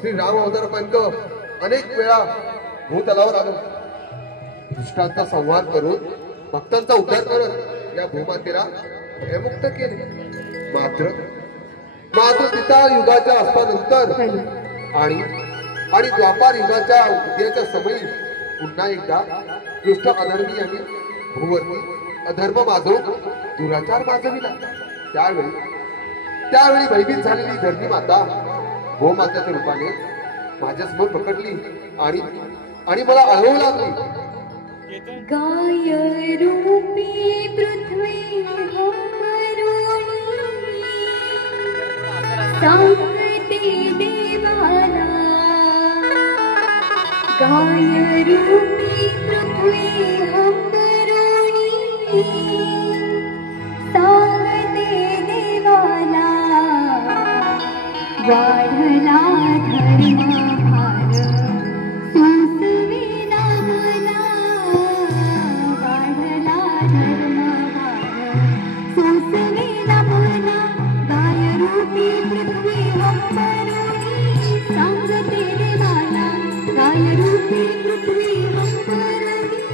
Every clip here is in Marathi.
श्री राम अवतारापर्यंत अनेक वेळा भूतलावर आलो, दुष्टांचा संहार करून भक्तांचा उद्धार करत या भूमातेला भयमुक्त केले. मात्र पिता युगाच्या अस्तानंतर आणि द्वापार युगाच्या उदयाच्या समयी पुन्हा एकदा दुष्ट अधर्मी यांनी भूवरती अधर्म माजवून दुराचार माजविला. त्यावेळी भयभीत झालेली धरणी माता गोमाताच्या रूपाने माझ्यासमोर प्रकटली आणि मला अळवू लागली. गाय रूपी पृथ्वी सांगते देवाला गाय रूपी पृथ्वी हंबरुणी सांगते देवाला वाढला धर्मभार सुचविना मला वाढला धर्मभार सुचविना मला गाय रूपी पृथ्वी हंबरुणी सांगते देवाला गाय रूपी पृथ्वी हंबरुणी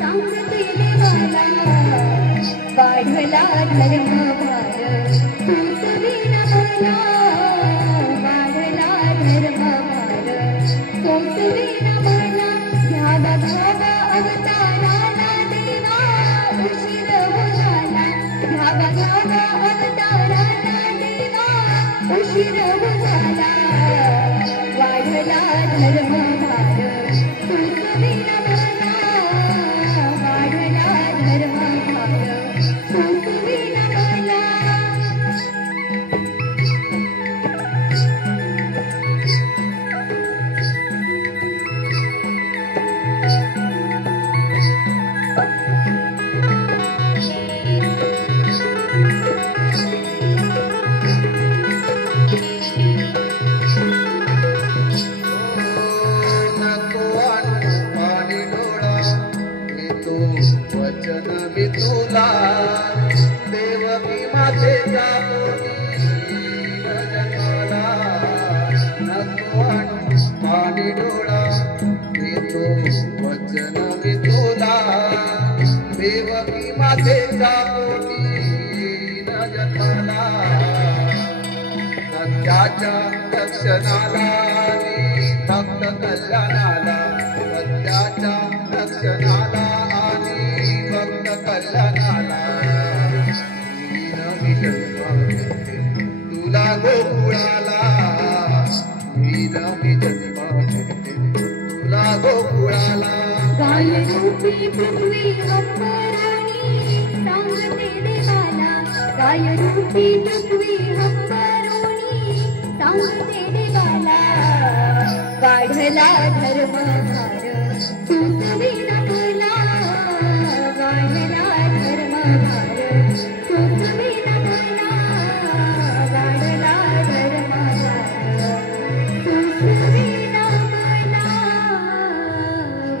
सांगते देवाला वाढला धर्मभार सुचविना मला अवताराला देवा उशीर झाला अवताराला देवा उशीर झाला वाढला धर्मभार सुचविना मला वाढला धर्मभार सुचविना मला रक्षणाला आणि भक्त कल्याणाला सत्याच्या रक्षणाला आणि भक्त कल्याणाला तुला गोकुळाला मी जन्म तुला गोकुळाला गाय रूपी पृथ्वी हंबरुणी सांगते देवाला गाय रूपी पृथ्वी हंबरुणी सांगते देवाला वाढला धर्मभार सुचविना मला वाढला धर्मभार सुचविना मला वाढला धर्मभार सुचविना मला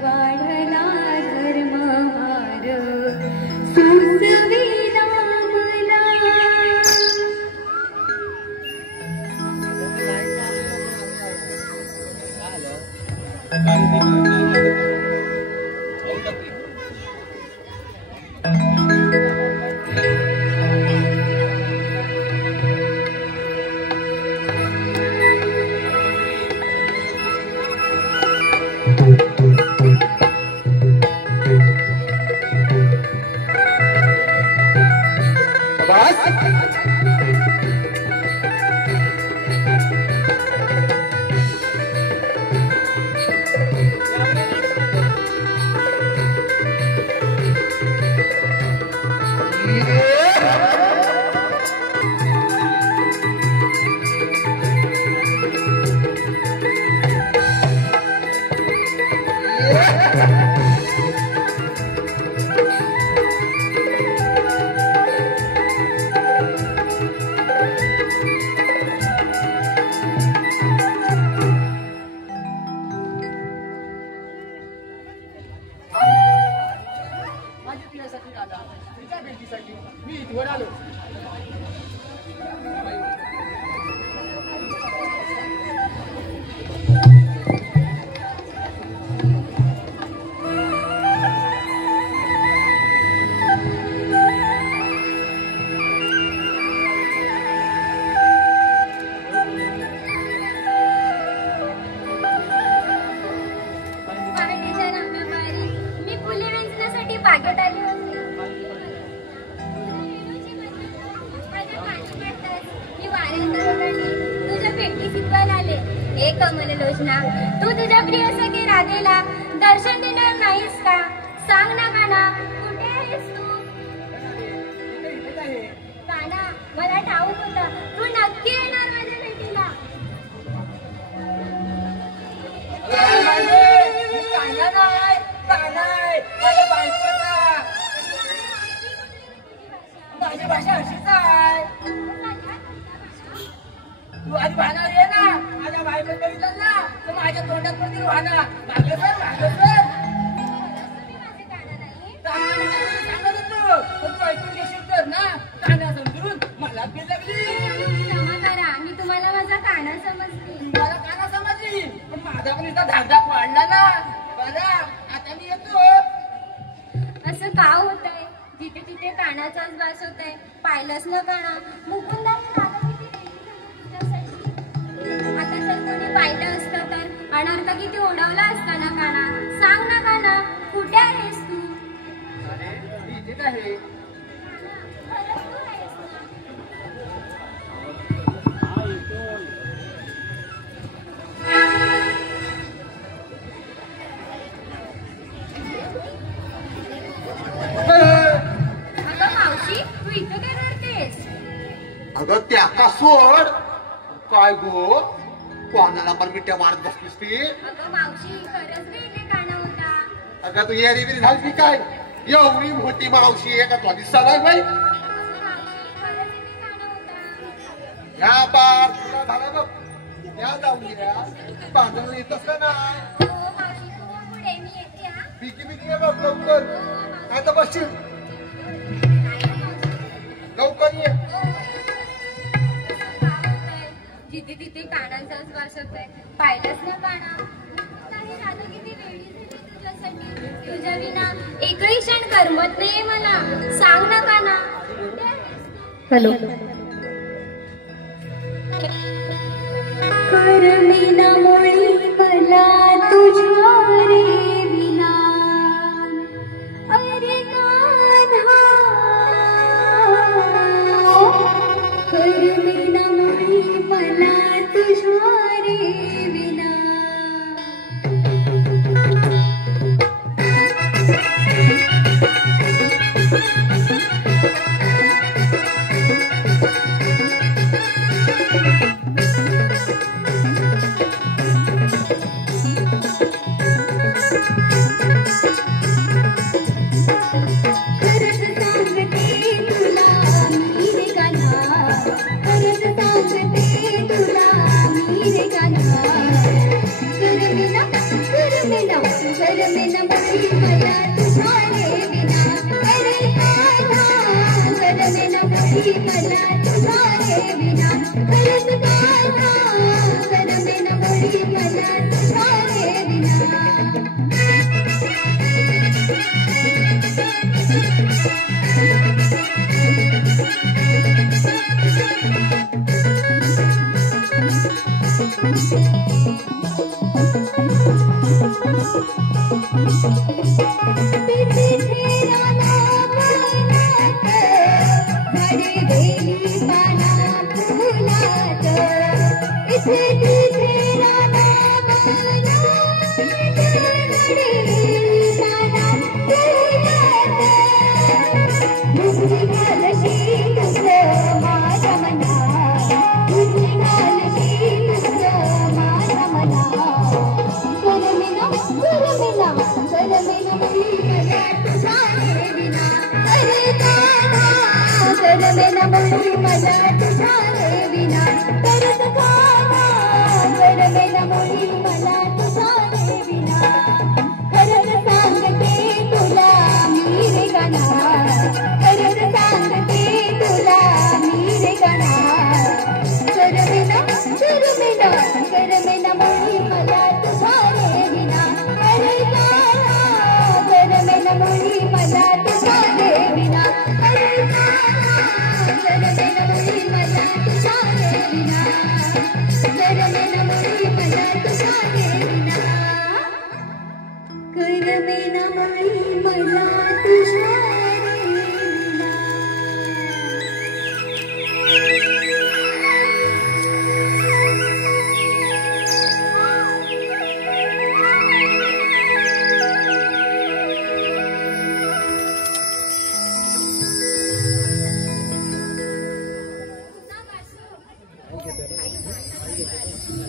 वाढला धर्मभार सुचविना मला बागेत आली होती. मी वाऱ्यात तुझ्या भेटी सिद्धायला आले. हे कमल लोचना, तू तुझ्या प्रिय सखे राधेला दर्शन देणार नाहीस का? सांग ना काना, कुठे आहेस तू? काना, मला ठाऊक होता तू नक्की येणार माझ्या भेटीला. माझा नाही नाही माझ्या बायकोचा. माझी भाषा अशीच आहे. तू आधी वाहणार ये ना. माझ्या बायकोत बघितलं ना तर माझ्या तोंडात पण वाहना. मागे सर मागे सर सांगत होतो पण तू ऐकून घेशील तर ना. काना समजून मला बी लागली. क्षमा करा, मी तुम्हाला माझा काना समजली. मला काना समजली पण माझा पण इथं धाकधाक वाढला ना. बरं आता मी येतो. असं का होत आहे? जिथे तिथे कानाचाच वास होत आहे. पाहिलंच ना काना, मुकुंदाने दादा किती वेडी झाली तुझ्यासाठी. आता जर कोणी पाहिलं असतं तर अनर्थ किती ओढवला असता ना काना. सांग ना काना, कुठे आहेस तू? अरे मी इथेच आहे. खरंच तू आहेस ना? अगं मावशी, तू इथं काय करतेस? अगं त्या का सोड. काय गो, कोणाला पण मिठ्या मारत बसलीस ती. अगं मावशी, खरंच रे इथे काना होता. अगं तू येरी बिरी झाली काय. एवढी मोठी मावशी आहे का तुला दिसला बाई. मावशी, खरंच इथे काना होता. या पार तुला झालं बघ. या जाऊन या बांधून येतच ना. हो मावशी, तू हो पुढे, मी येते हा. बिकी बिकी ये बघ लवकर. आता बसशील लवकर ये. जिथे तिथे कानाचाच वास होत आहे. पाहिलंच ना काना. नाही राधा किती वेडी झाली तुझ्यासाठी. तुझ्या विना एकही क्षण करमत नाहीये मला. सांग ना काना, कुठे आहेस? हॅलो. करमिना मोळी मला तुझ्या रे विना. अरे कान्हा, करमिना मोळी मला तुझ्या रे विना.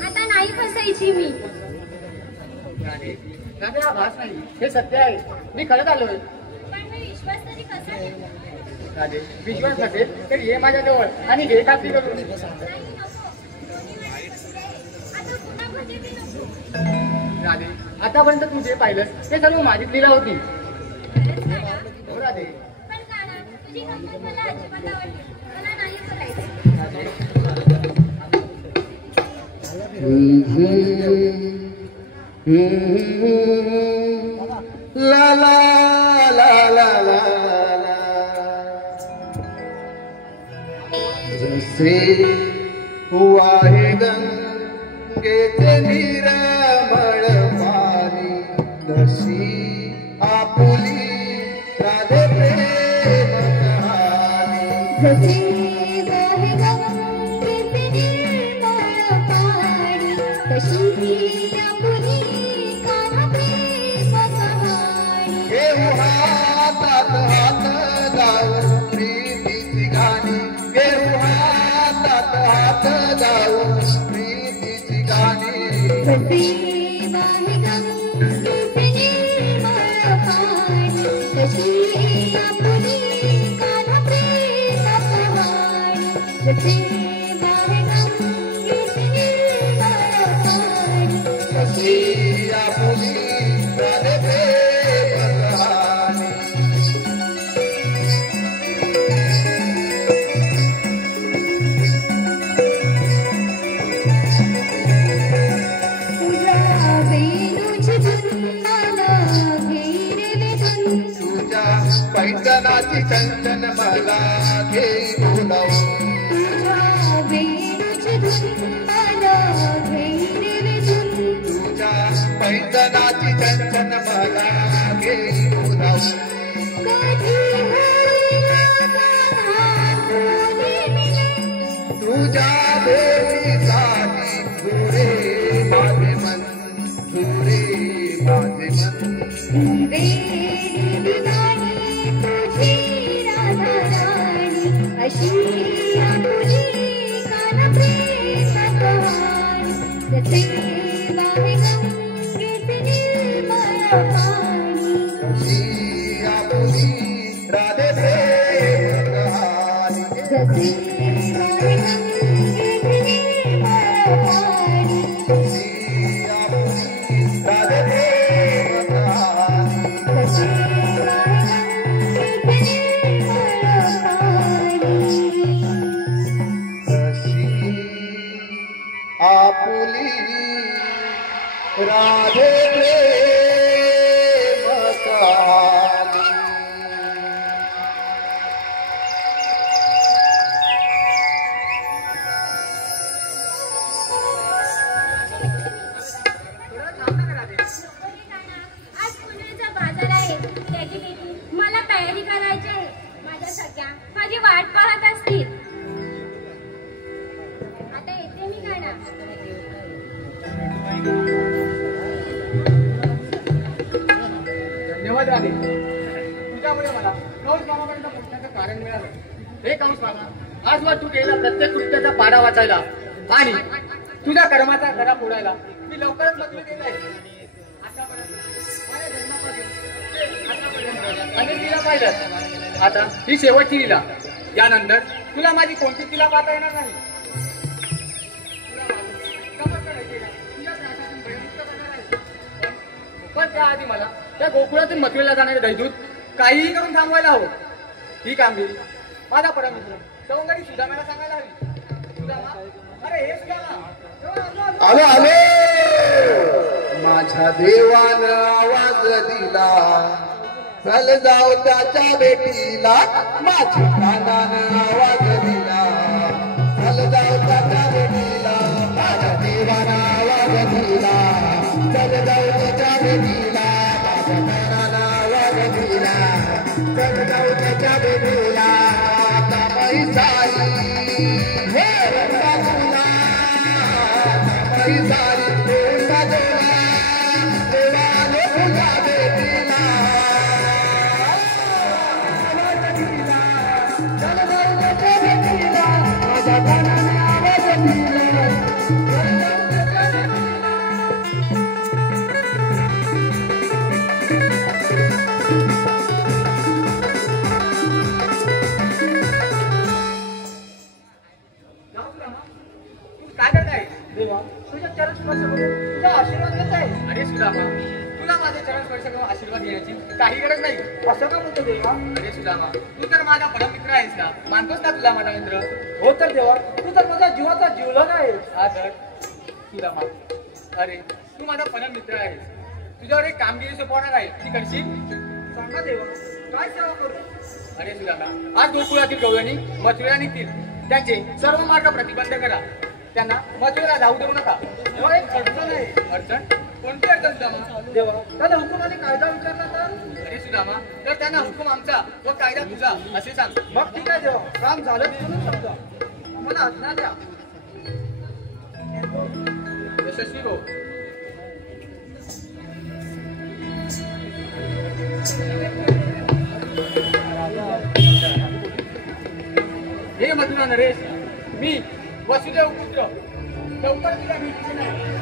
आता नाही फसायची मी. राधे हा भास नाही, हे सत्य आहे. मी खरंच आलोय. पण मी विश्वास तरी कसा ठेवू? राधे विश्वास नसेल तर ये माझ्या जवळ आणि घे खात्री करून. नाही, नको. दोन्ही वेळेस बसले. आता पुन्हा फजिती नको. राधे आतापर्यंत तू जे पाहिलंस ते सर्व माझीच लीला होती. खरंच काना? हो राधे. पण काना, तुझी गंमत मला अजिबात आवडली. मला नाही बोलायचं. ला ला ला ला ला ला. जसे वाहे गंगेचे निर्मळ पाणी, तशी आपुली राधे प्रेम कहाणी. जसे वाहे गंगेचे निर्मळ पाणी, तशी आपुली काना प्रेम कहाणी. घेऊ हातात हात गाऊ प्रीतीची गाणी, घेऊ हातात हात गाऊ प्रीतीची गाणी. जसे वाहे गंगेचे निर्मळ पाणी, तशी आपुली काना प्रेम कहाणी. जसे वाहे गंगेचे निर्मळ पाणी, तशी आपुली राधे प्रेम कहाणी. तुझ्या वेणूची धून मला घेरले धून. तुझ्या पैठणाची चंचन मला घेई बोलावून. तुझ्या वेणूची धून मला घेरले धून. तुझ्या पैठणाची चंचन मला घेई बोलावून. कधी होईल माझा मिलन. तुझ्या भेटीसाठी पुरे माझे मन, पुरे माझे मन. रे दिवाणी तुझी राधा राणी, अशी आपुली काना प्रेम कहाणी. जसे वाहे गंगेचे निर्मळ पाणी, तशी आपुली राधे प्रेम कहाणी. जसे वाहे गंगेचे निर्मळ पाणी, तशी आपुली राधे प्रेम कहाणी. जसे वाहे गंगेचे निर्मळ पाणी. तशी आपुली राधे प्रेम कहाणी. आज पुण्याचा बाजार आहे, त्याची मला तयारी करायची आहे. माझ्या सगळ्या माझी वाट पाहत असतील. आता येते मी काना. धन्यवाद राधे. तुझ्यामुळे मला कंस मामापर्यंत पोहोचण्याचं कारण मिळालं. हे कंस मामा, आज वर तू केलेला प्रत्येक कृत्याचा पाडा वाचायला आणि तुझ्या कर्माचा खरा फोडायला मी लवकरच लग्न केलंय. आतापर्यंत माझ्या जन्मापासून ते आतापर्यंत अनेक लीला पाहिलं. आता ही शेवटची लीला. यानंतर तुला माझी कोणतीच लीला पाहता येणार नाही. तुला माझं कपट करायचे, तुझ्या त्रासातून भयमुक्त करणार आहे. पण त्याआधी मला त्या गोकुळातून मथुरेला जाणारे दैदूत काहीही करून थांबवायला हवं. ही कामगिरी माझा परमित्र सवंगडी सुदामाला सांगायला हवी. सुदामा, अरे हे सुदामा, आलो आलो. माझ्या देवानं आवाज दिला, चल जाऊ त्याच्या भेटीला. माझ्या कानानं आवाज दिला, चल जाऊ त्याच्या भेटीला. माझ्या देवानं आवाज दिला, चल जाऊ त्याच्या भेटीला. माझ्या कानानं आवाज दिला, चल जाऊ त्याच्या भेटीला. तामाई सारी हे रंगाला, तामाई सारी देवा देवा, देवाने तुझ्या भेटीला. आवाज दिला, चल जाऊ त्याच्या भेटीला. माझ्या कानानं आवाज दिला, चल जाऊ त्याच्या भेटीला. सुदामा, तू काय करताय? देवा, तुझ्या चरण स्पर्श करून तुझा आशीर्वाद घेत आहे. अरे सुदामा, तुला माझे चरण स्पर्श करून आशीर्वाद घेण्याची काही गरज नाही. असं का म्हणतो देवा? अरे सुदामा, तू तर माझा परममित्र आहेस ना, मानतोस ना तुला माझा मित्र? हो तर देवा, तू तर माझा जीवाचा जीवलग आहेस. हा तर सुदामा, अरे तू माझा परममित्र आहेस. तुझ्यावर एक कामगिरी सोपवणार आहे, ती करशील? सांगा देवा, काय सेवा करू? अरे सुदामा, आज गोकुळातील गवळणी मथुरेला निघतील. त्यांचे सर्व मार्ग प्रतिबंध करा. त्यांना मथुरेला जाऊ देऊ नका. तेव्हा एक अडचण आहे. अडचण? कोणती अडचण सुदामा? देवा, त्याला हुकूम आणि कायदा विचारला तर? अरे सुदामा, तर त्यांना हुकूम आमचा व कायदा तुझा असे सांग. मग ठीक आहे देवा, काम झालं म्हणून समजा. आम्हाला आज्ञा द्या. यशस्वी हो. हे मथुरा नरेश, मी वसुदेव पुत्र लवकर तुला भेटले नाही.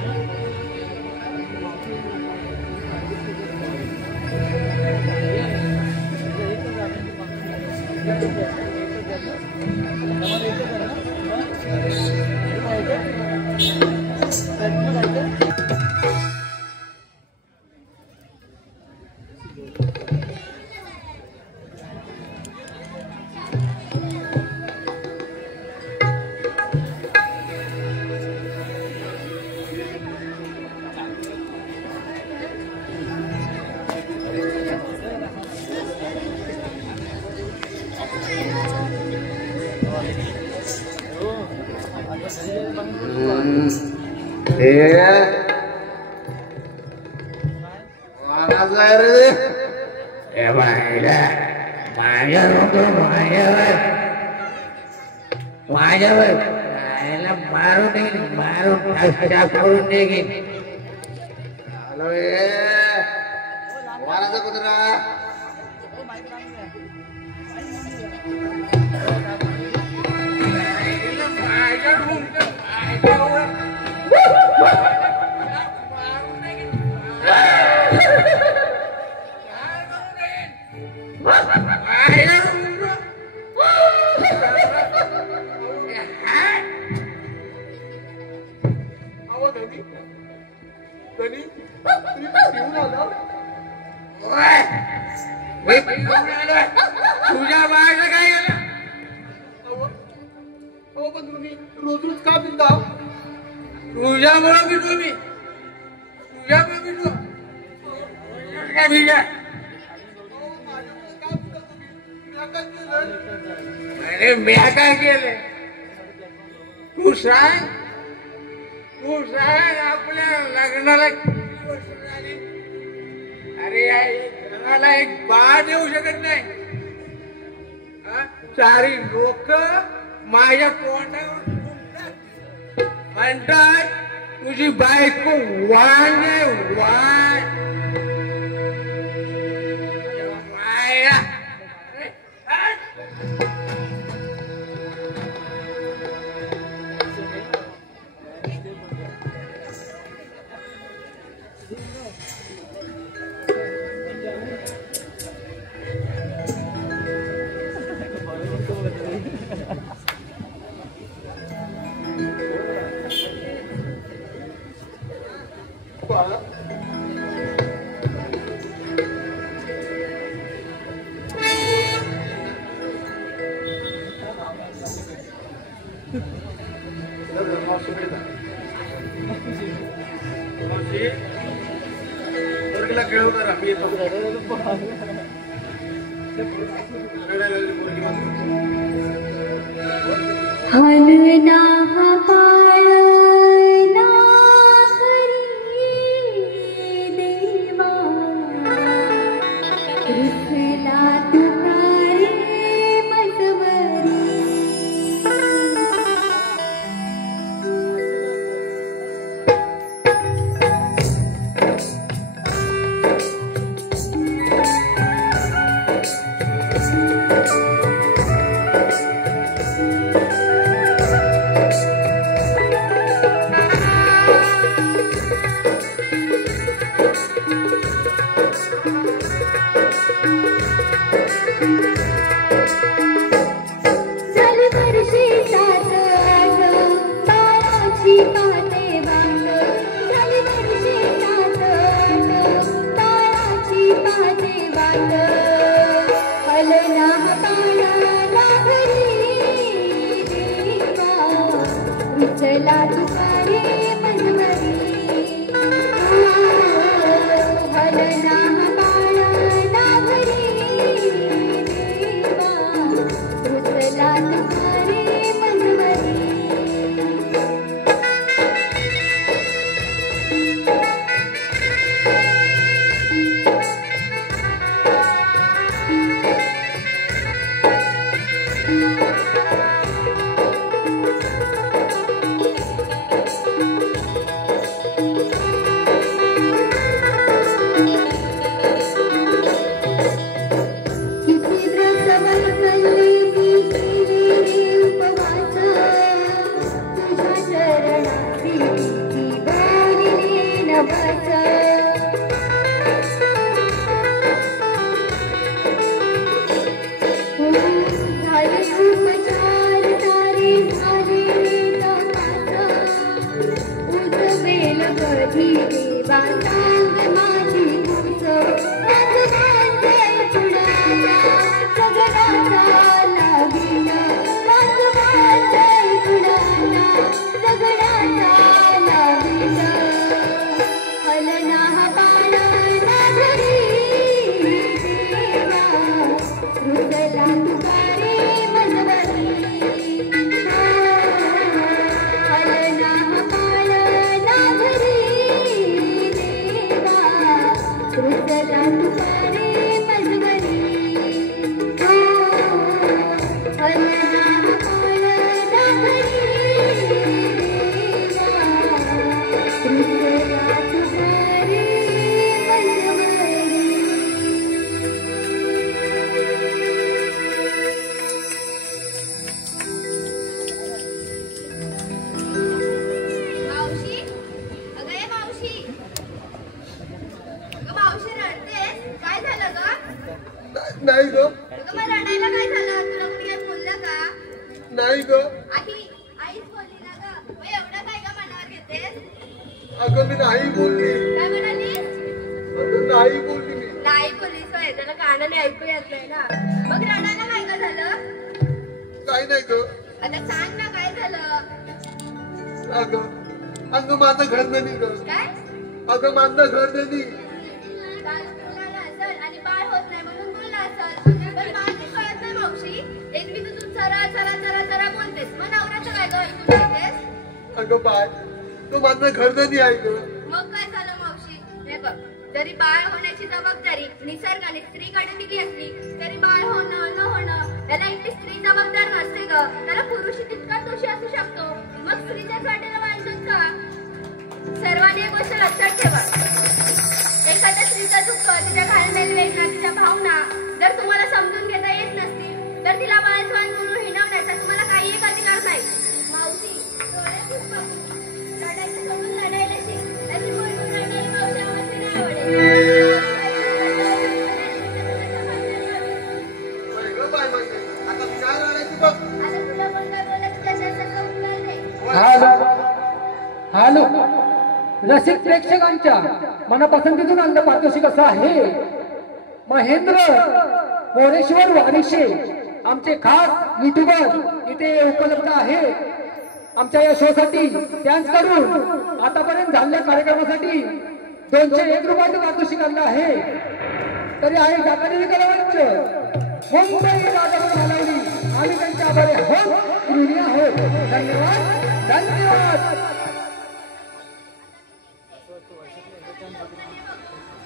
तुझ्या बाळाचं काय झालं? पण तुम्ही रोज रोज का पिता? तुझ्यामुळं पितो मी. तुझ्यामुळे पितो काय पिता? अरे म्या काय केलं? तू सांग. तू सांग, आपल्या लग्नाला किती वर्ष झाली? अरे घराला एक बाळ येऊ शकत नाही. सारी लोक माझ्या तोंडावर म्हणतात तुझी बायको वाण आहे, वाण. हलना पाळना हरी देवा, रुसला तुकारे मतवरी. विठला तुकारे मनवरी हलना बाळा नाभरी देवा विठला तुकारे मनवरी नाही ग मला रडायला काय झालं तुला कोणी काय बोललं का नाही ग आईच बोलली ना ग मग एवढं काय का मनावर घेतेस अगं मी नाही बोलली काय म्हणाली अगं नाही बोलली मी नाही बोललीस होय त्याला कानाने ऐकू येत नाही ना मग रडायला काय का झालं काय नाही ग आता सांग ना काय झालं अगं माझं घर नाही ग काय अगं माझं घर नाही बोलायला असेल आणि बाळ होत नाही म्हणून बोलला असेल पण मला ते कळत नाही मावशी एक मी तू चरा चरा चरा चरा बोलतेस मग नवऱ्याचं काय ग ऐकून बोलतेस अगं बाय तो माझं घर नाही आहे ग मग काय झालं मावशी हे बघ जरी बाळ होण्याची जबाबदारी निसर्गाने स्त्रीकडे दिली असली तरी बाळ होणं न होणं त्याला एकटी स्त्री जबाबदार नसते ग त्याला पुरुषी तितका दोषी असू शकतो मग स्त्रीच्याच वाटेला माणसात का सर्वांनी एक गोष्ट लक्षात ठेवा एखाद्या स्त्रीचं दुःख तिच्या घालमेल वेदना तिच्या भावना जर तुम्हाला समजून घेता येत नसतील तर तिला बाळसवान म्हणून हिणवण्याचा तुम्हाला काही एक अधिकार नाही मावशी डोळे खूप बघू रडायचं बघून लढायला शिक अशी बोलून रडायला मावशी आवाज नाही आवडेल आता मी काय रडायची बघ आता तुला कोण काय बोलत त्याच्यासारखं उत्तर दे हॅलो रसिक प्रेक्षकांच्या मनापसंतीतून आणलं पारितोषिक असं आहे महेंद्र मोरेश्वर वारिशे आमचे खास युट्यूबर इथे उपलब्ध आहे आमच्या या शो साठी त्यांच्याकडून आतापर्यंत झालेल्या कार्यक्रमासाठी 201 रुपयाचं पारितोषिक आणलं आहे तरी आहे जाताना कलावंच मुंबई राजावर घालवली आम्ही त्यांच्या आभारी आहोत ऋणी आहोत धन्यवाद धन्यवाद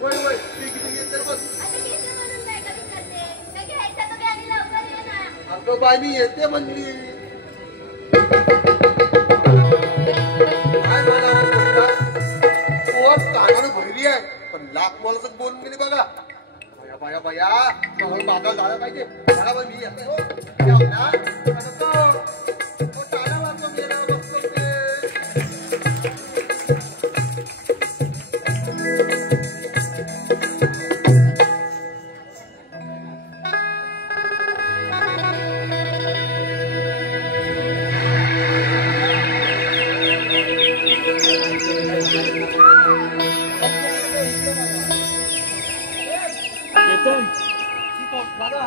होय होय ठीक आहे तर बस आता घेते म्हणून काय का विचारते काय घ्यायचं तर घ्या आणि लवकर ये ना अगं बाई मी येते म्हणली काय मला कानानं भरली आहे पण लाख मोलाचं बोलून गेली बघा बाया बाया बाया बादल झाला पाहिजे मला पण मी येते हो ना टाळा वाजतो गेला बसतो ते दादा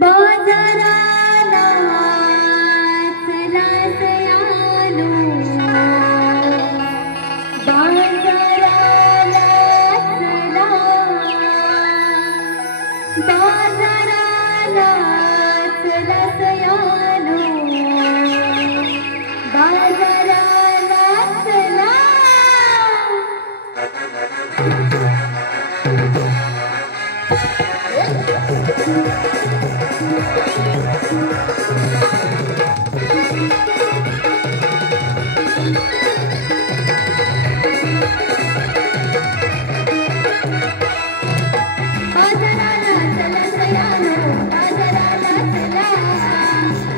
बाजाराला चला सयानो, बाजाराला चला, बाजाराला चला सयानो, बाजाराला चला. बाजाराला चला सयानो, बाजाराला चला,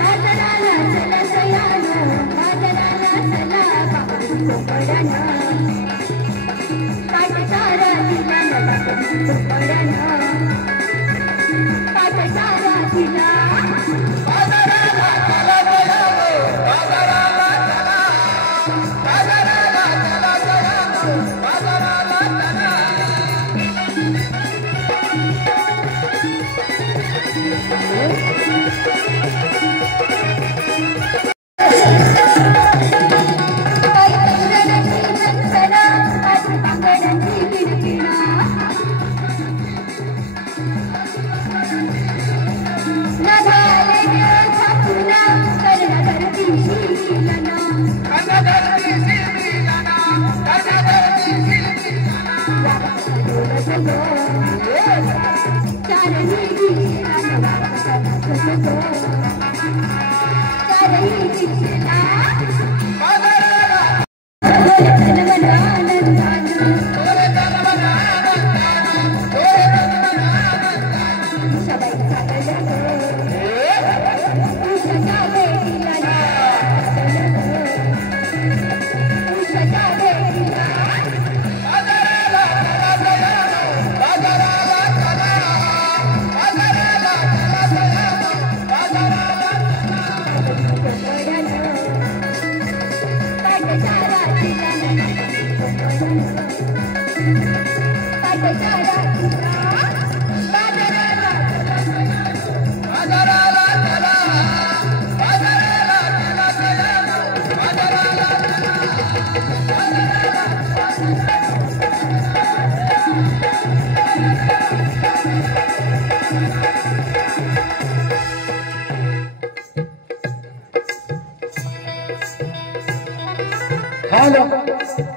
बाजाराला चला सयानो, बाजाराला चला. बाबा पाठशाळा तिला पाठशाळा तिला हॅलो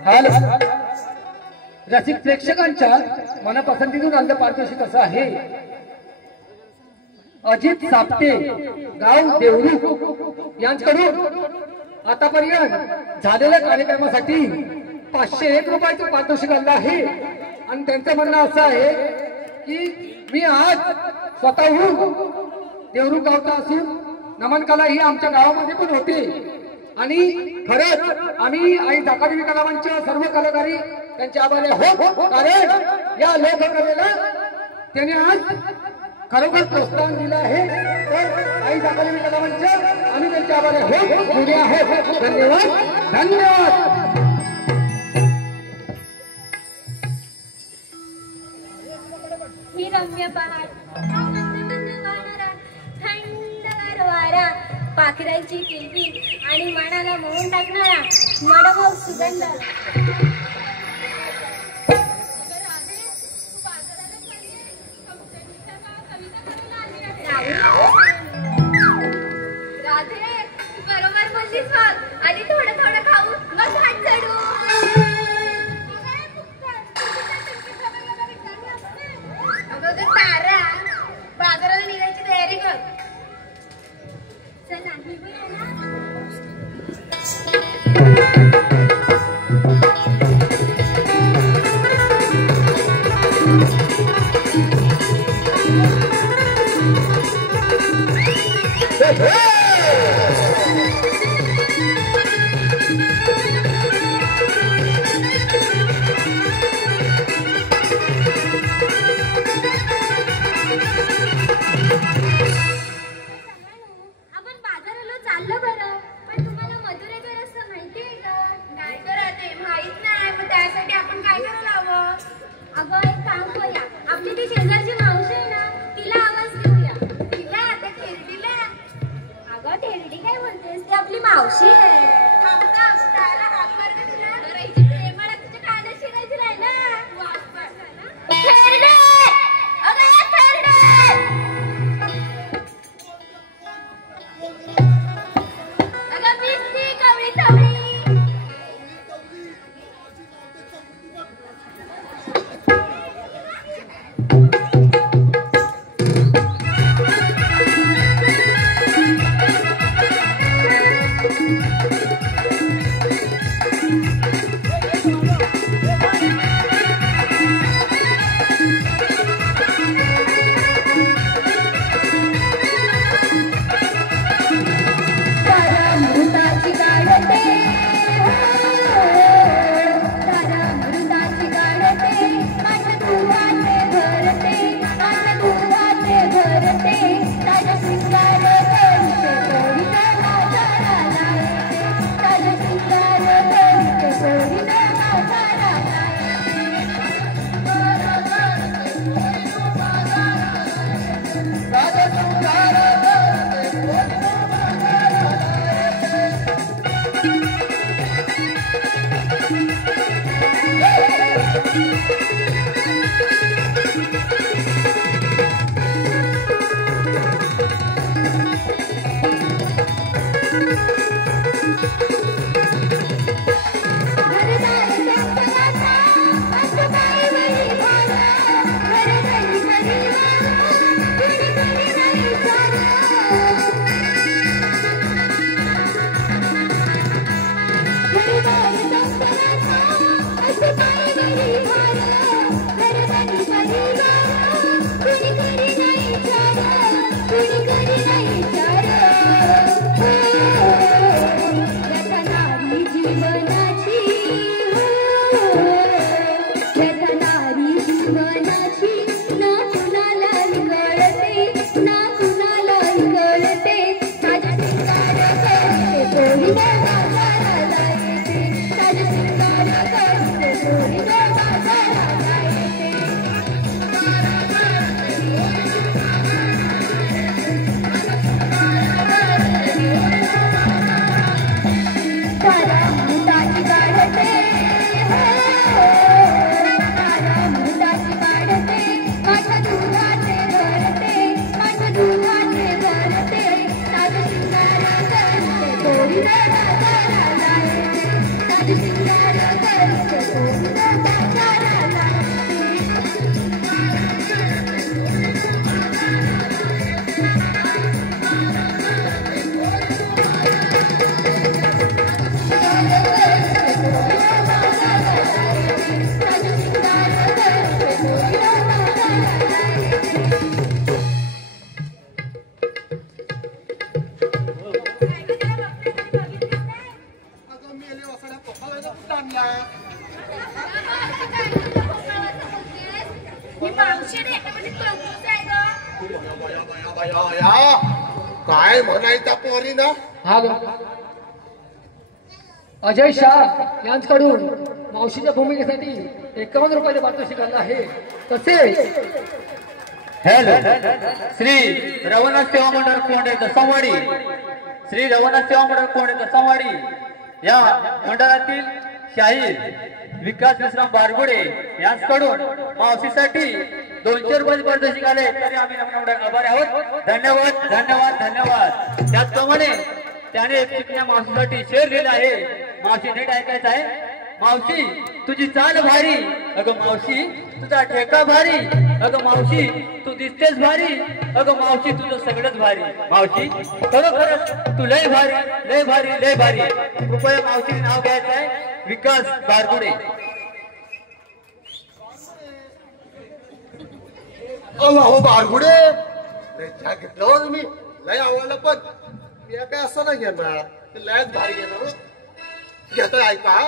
हॅलो रसिक प्रेक्षकांच्या मनपसंतीतून आलेलं पारितोषिक असं आहे. अजित सापटे गाव देवरू यांच्याकडून आतापर्यंत झालेल्या कार्यक्रमासाठी 501 रुपयाचं पारितोषिक आणलं आहे. आणि त्यांचं म्हणणं असं आहे की मी आज स्वतःहून देवरू गावचा असून नमन कला ही आमच्या गावामध्ये पण होते. आणि खरंच आम्ही आई अकादमी कलावांच्या सर्व कलाकारी त्यांचे आभारी आहोत. कारण या लोककलेला त्याने आज खरोखर प्रोत्साहन दिलं आहे. तर आई अकादमी कलावांच्या आम्ही त्यांचे आभारी आहोत. पुढे आहेत. धन्यवाद धन्यवाद. ही रम्य पहाड, थंडगार वारा, पाखरांची किलबिल आणि मनाला मोहून टाकणारा मडमळ सुगंध. राधे बरोबर बोललीस बघ. आणि थोडं थोडं खाऊ मग घाट चढू. तारा बाजाराला निघायची तयारी कर. चला निघूया ना. आपण बाजाराला चाललो बरं, पण अगं मेले वसाड्या पप्पा आणला ही मावशी रे, याच्यामध्ये कंजूस आहे गं. बाया काय म्हणायचा पोरी ना हॅलो अजय शाह यांच्याकडून मावशीच्या भूमिकेसाठी 51 रुपयाचे पारितोषिक आलं आहे. तसेच हॅलो श्री रवनाथ सेवा मंडळ कोंडे दसवाडी, श्री रवनाथ सेवा मंडळ कोंडे दसवाडी या मंडळातील शाहीर विकास विश्राम बारगुडे यांच्याकडून मावशीसाठी 200 रुपयाचे पारितोषिक आले. तरी आम्ही नम्र आभारी आहोत. धन्यवाद धन्यवाद धन्यवाद. त्याचप्रमाणे त्याने एक चिकण्या मावशीसाठी शेअर लिहिला आहे. मावशी नीट ऐकायचं आहे. मावशी तुझी चाल भारी, अगं मावशी तुझा ठेका भारी, अगं मावशी तू दिसतेस भारी, अगं मावशी तुझं सगळंच भारी. मावशी खरोखरच तू लय भारी लय भारी लय भारी. कृपया मावशीने नाव घ्यायचं आहे विकास बारगुडे. अहो बारगुडे लय छान घेतलं हो तुम्ही. लय आवडलं पण मी काय असं नाही घेणार. ते लयच भारी घेणार घेत ऐका.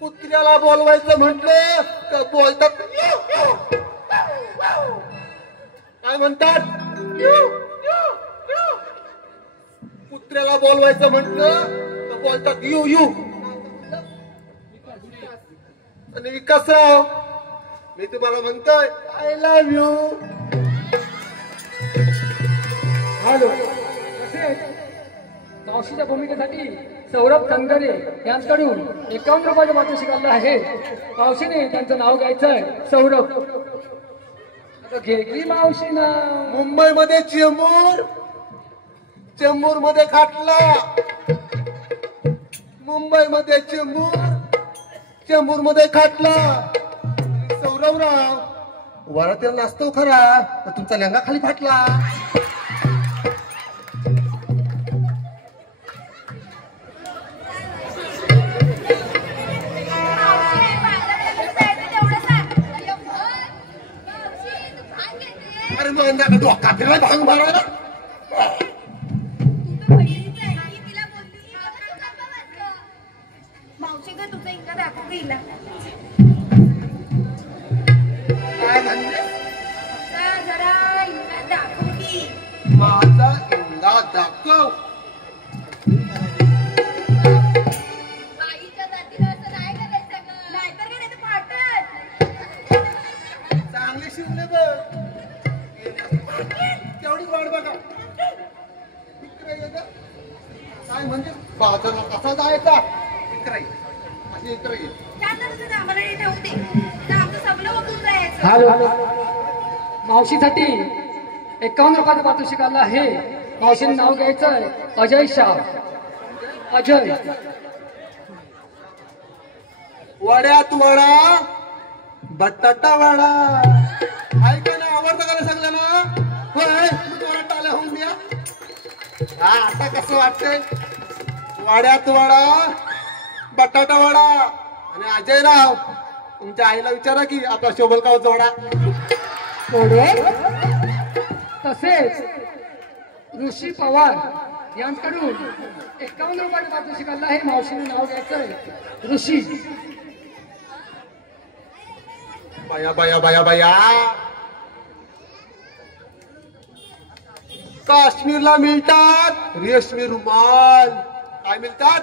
कुत्र्याला बोलवायचं म्हटलं तर बोलतात काय म्हणतात. कुत्र्याला बोलवायचं म्हटलं तर बोलतात यू यू. आणि विकासराव मी तुम्हाला म्हणतोय आय लव्ह यू. हॅलो तसेच मावशीच्या भूमिकेसाठी सौरभ तंगरे यांच्याकडून 51 रुपयाचे पारितोषिक आलं आहे. मावशीने त्यांचं नाव घ्यायचंय सौरभ. घेतली मावशी ना. मुंबईमध्ये चेंबूर मध्ये खाटला. मुंबईमध्ये चेंबूर मध्ये खाटला. सौरभराव वरातीला नाचतो खरा पण तुमचा लेंगा खाली फाटला. अरे मग डोका फिरला भांग मारायला. मावशी ग तुझं इंका दाखवू गेला. काय म्हणले जरा इंका दाखवू की. माझा इंगा दाखव. बाईच्या जातीला असं नाही करायचं ग. नाहीतर काय नाही पाठत. चांगले शिवले बघ. तेवढीच वाट बघा. इकडे ये गं. काय म्हणजे बाजारला कसा जायचा. इकडे ये. अशी इकडे ये. त्यातच तुझं आम्हाला हे ठेवते. तर आमचं सगळं ओतून जायचं. हॅलो मावशीसाठी 51 रुपयाचं पारितोषिक आलं आहे. मावशीने नाव घ्यायचंय अजय शाह. अजय वड्यात वडा बटाटा वडा. ऐका ना आवडतं का सगळ्यांना. होय वरात आल्या होऊन द्या. हा आता कसं वाटतंय. वड्यात वडा बटाटा वडा. आणि अजयराव तुमच्या आईला विचारा की आपला शोभलगावचा वडा. तसेच ऋषी पवार यांच्याकडून 51 रुपयाचे पारितोषिक आलं आहे. मावशीने नाव घ्यायचंय ऋषी. बाया बाया बाया बाया. काश्मीरला मिळतात रेशमी रुमाल. काय मिळतात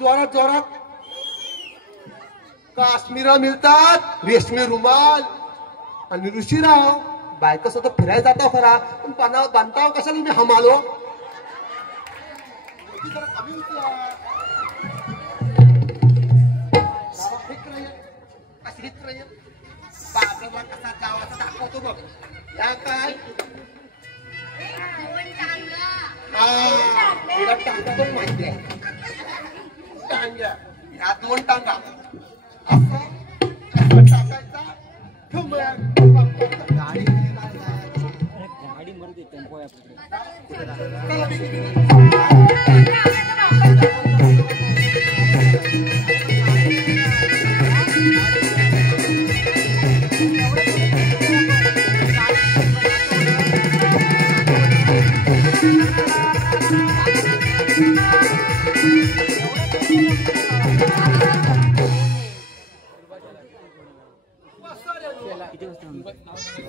जोरात जोरात. काश्मीरला मिळतात रेशमी रुमाल. आणि ऋषीराव बायका स्वतः फिरायला जाता खरा पण बांधताव कशाला मी हमालो. जरा कमी उचला. बाजारला कसा जावाचा दाखवतो बघ. या काय पण चांगला. हा. तिला टांगा पण माहिती आहे. टांग्या ह्या 2 टांगा असा टाकायचा. गाडी मरू दे टेम्पो आहे आपल्याकडे.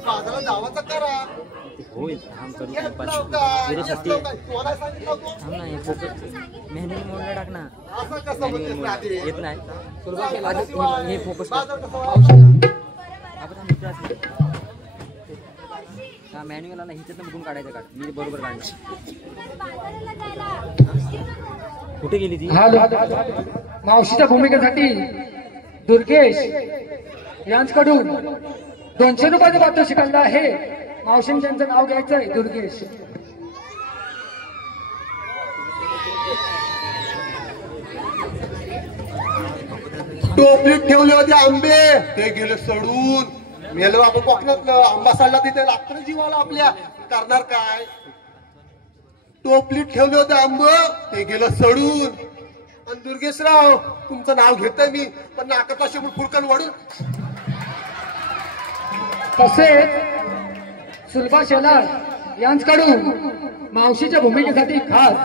बाजाराला जावाचा करा. होईल थांब करू तुम्हाला सांगितलं होतं. थांब ना हे फोकस मेहनती मोडला टाक ना. असं कसं म्हणतेस ना ते? येत नाही हे फोकस बाजार कसं आपण मित्र असले हा मॅन्युअल आला हिच्यातनं बघून काढायचं काढ मी बरोबर काढलं. कुठे गेली ती? मावशीच्या भूमिकेसाठी दुर्गेश यांच्याकडून 200 रुपयाचं पारितोषिक आणलं आहे. मावशींनी त्यांचं नाव घ्यायचं आहे दुर्गेश. टोपलीत ठेवले होते आंबे ते गेले सडून. मेलो आपण कोकणातलं आंबा सडला तिथे लागतं ना जीवाला आपल्या. करणार काय? टोपलीत ठेवले होते आंब ते गेलं सडून. आणि दुर्गेशराव तुमचं नाव घेतोय मी पण नाकात असे फुरकन वाढून. तसेच सुलभा शेलार यांच्याकडून मावशीच्या भूमिकेसाठी खास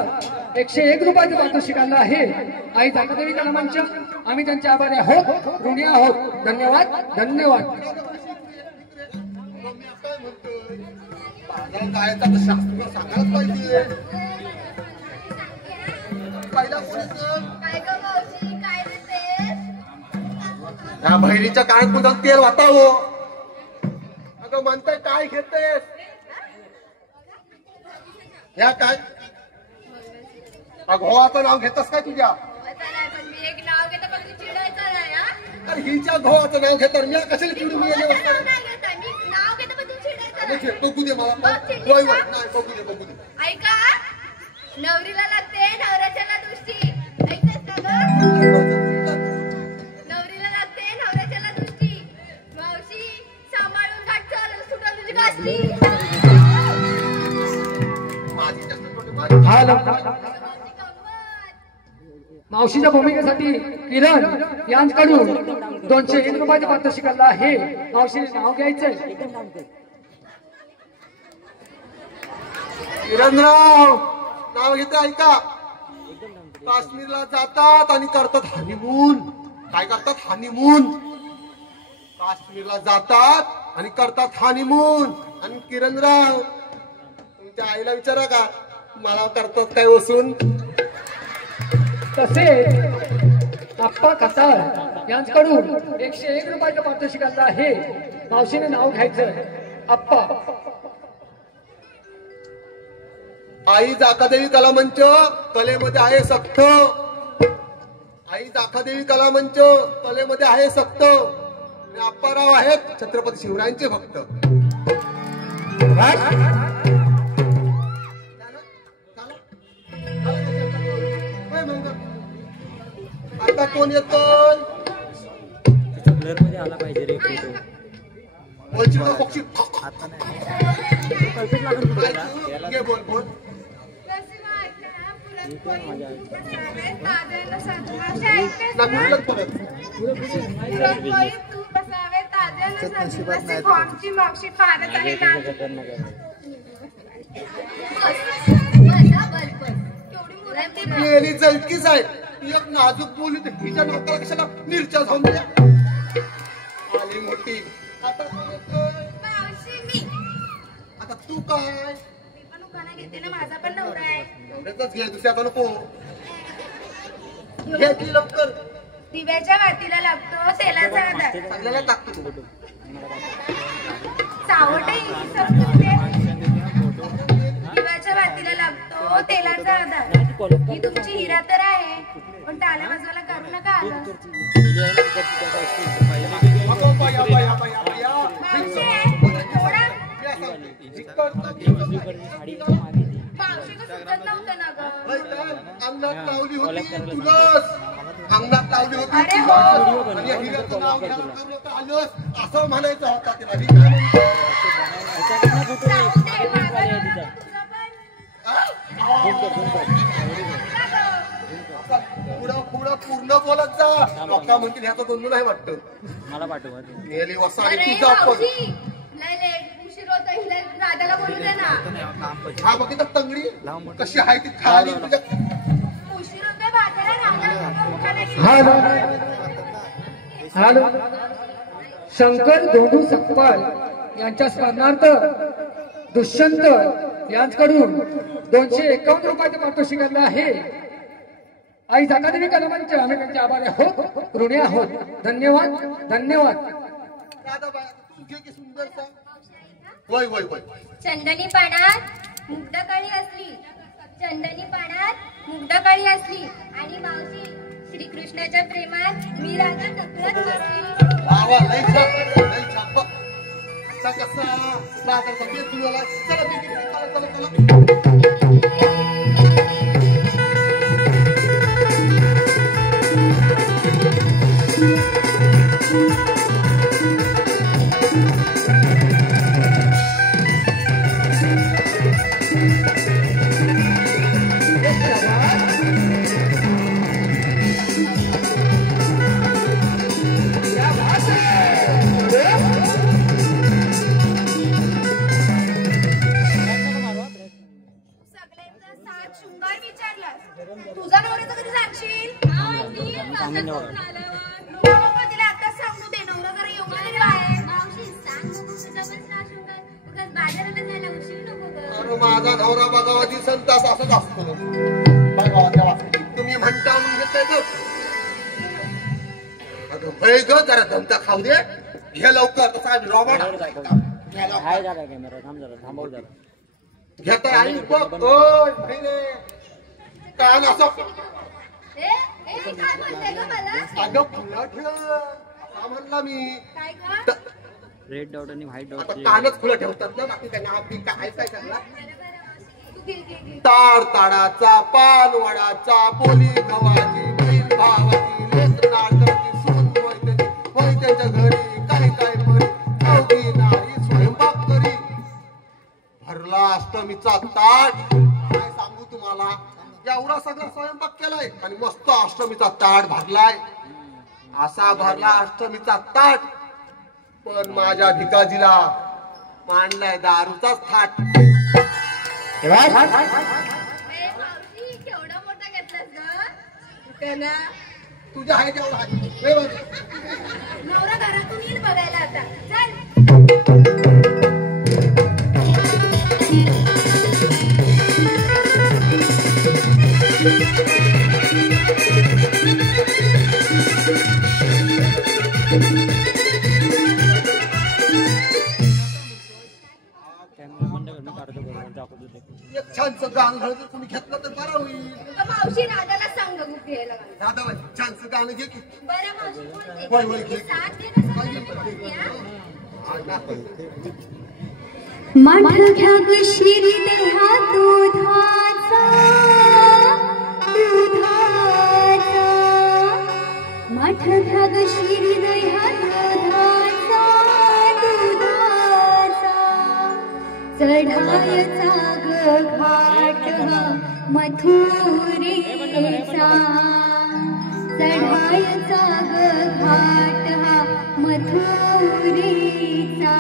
101 रुपयाचं पारितोषिक आणलं आहे. आई जागदेवी कला मंच आम्ही त्यांचे आभारी आहोत, ऋणी आहोत. धन्यवाद धन्यवाद. बाजार जायचा तर शास्त्र सांगायलाच पाहिजे. पहिला कोणाचं? या बहिणीच्या काळात पुन्हा तेल वाटावं. अगं म्हणताय काय घेतेस? या काय घोवाचं नाव घेतस काय तुझ्या? अरे हिच्या घोवाचं नाव घेतात मी कशाला चिडून बघू दे मला. नाही बघू दे बघू दे. ऐका नवरीला लागते नवऱ्याच्या दृष्टी. ऐकतेस का ग? नवरीला लागते नवऱ्याच्या दृष्टी. मावशी सांभाळून काढ चल सुटल तुझी कासली. मावशीच्या भूमिकेसाठी किरण यांच्याकडून 201 रुपयाचं पारितोषिक आणलं आहे. मावशीने नाव घ्यायचंय. किरणराव नाव घेते ऐका. काश्मीरला जातात आणि करतात हनीमून. काय करतात? हनीमून. काश्मीरला जातात आणि करतात हनीमून. आणि किरणराव तुमच्या आईला विचारा का मला करतात काय वसून. तसेच आप्पा कतार यांच्याकडून 101 रुपयाचं पारितोषिक आणलं आहे. मावशीने नाव घ्यायचं आप्पा. आई जाखादेवी कला मंच कलेमध्ये आहे सक्त. आई जाखादेवी कला मंच कलेमध्ये आहे सक्त. आणि आप्पाराव आहेत छत्रपती शिवरायांचे भक्त. आता कोण येतोय? ब्लर मध्ये आला पाहिजे रे फोटो. बोलची पक्षी आता नाही परफेक्ट लागून घे बोल बोल. मावशी फारच आहे ना. गेली जलकीच आहे. एक नाजूक बोलली तर तिच्या नाकाला कशाला मिरच्या जाऊन द्या. आली मोठी. आता मावशी मी आता तू काय पण उखाणा घेते ना. माझा पण नवरा आहे. एवढ्याच घे दुसऱ्याचा नको. घे की लवकर. दिव्याच्या वातीला लागतो तेलाचा आधार. चांगल्याला टाकतो तू. सावटे दिव्याच्या वातीला लागतो तेलाचा आधार. ही तुमची हिरा तर आहे पण ताल्या वाजवायला करू नका आलं. अगो बाया बाया बाया बाया. मावशी थोडा मावशी सुचत नव्हतं ना ग. तुळस अंगणात लावली होती अरे हो. तुळस. आणि या हिऱ्याचं नाव घ्यावं लागलं तर आलंस असं म्हणायचं होता तिला. ही काय म्हणते? जाऊ दे, माझा नवरा तर तुझा पण. पुढं पुढं पूर्ण बोलत जा. लोका म्हणतील ह्याचा दोन नाही वाटतं. मला पाठवा नेली वसाडी अरे तुझा पण. मावशी, लय लेट उशीर होतो, हिला दादाला बोलू दे ना. हा बघितलं तंगडी कशी आहे ती खाली तुझ्या. उशीर होतोय बाजारात, राधा मुखाला गेली. हॅलो शंकर धोंडू सकपाल यांच्या स्मरणार्थ दुष्यंत यांच्याकडून 251 रुपयाचे पारितोषिक आणलं आहे. आई जाकादेवी कलामांचे आम्ही त्यांचे आभारी आहोत, ऋणी आहोत. धन्यवाद धन्यवाद. राधाबाई तू घे की सुंदरसा. वय वय वय. चंदनी पाण्यात मुग्धकाळी असली, चंदनी पाण्यात मुग्धकाळी असली आणि मावशी श्रीकृष्णाच्या प्रेमात मी राधा टकरत बसली. वा वा लय छान लय छान. बघ असा कसा बाजारचा बेत जुळला. चला बेटी चला चला चला. सगळ्यांचा सात शृंगार विचारलास, तुझा नवऱ्याचं कधी सांगशील? तिला आता सांगू दे, नवरा जरा येऊन गेलेला आहे. मावशी सांग नको तुझा पण सात शृंगार, उगाच बाजाराला जायला उशीर नको ग. अरे माझा नवरा बघावा दिसन तास असंच असतो. बघावा तेव्हा तुम्ही म्हणता म्हणून घेताय बघ. अगं होय ग जरा धमता खाऊ दे. घे लवकर तसा आम्ही रॉबॉट हाय जरा कॅमेरा थांब जरा थांबव जरा घेता आई बघ. ओय बहिणे कान असं काय बोलताय ग मला? अगं फुला ठेव असा म्हणला मी. काय ग? त- रेड डॉट आणि व्हाईट आता डॉट कानच फुलं ठेवतात ना बाकी काय नाव बी काय काय करणार. तू घे. ताड ताडाचा पान वडाचा पोली गव्हाची बहीण भावाची लेक नाटकी सून होय त्याच्या घरी काही काय परी चौघी नारी स्वयंपाक करी. भरला अष्टमीचा ताट. काय सांगू तुम्हाला एवढा सगळा स्वयंपाक केलाय आणि मस्त अष्टमीचा ताट भरलाय. असा भरला अष्टमीचा ताट पण माझ्या भिकाजीला मांडलाय दारूचाच थाट. ए, मावशी केवढा मोठा घेतलास ग? कुठे ना? तुझ्या आहे तेवढा आहे. हे बघ. नवरा घरातून येईल बघायला आता. चल. एक छानसं गाणं झालं तर तुम्ही घेतलं तर बरं होईल. तर मावशी राधाला सांग बघू घ्यायला घाल. दादाबाई छानसं गाणं घे की. बरं मावशी बोलते. वय, वय, घे. साथ दे ना सगळ्यांना. मठ घ्या ग शिरी देहा दुधाचा मठ घ्या ग शिरी देहा दुधाचा चढायचा ग घाट मथुरेचा चढायचा ग घाट मथुरेचा.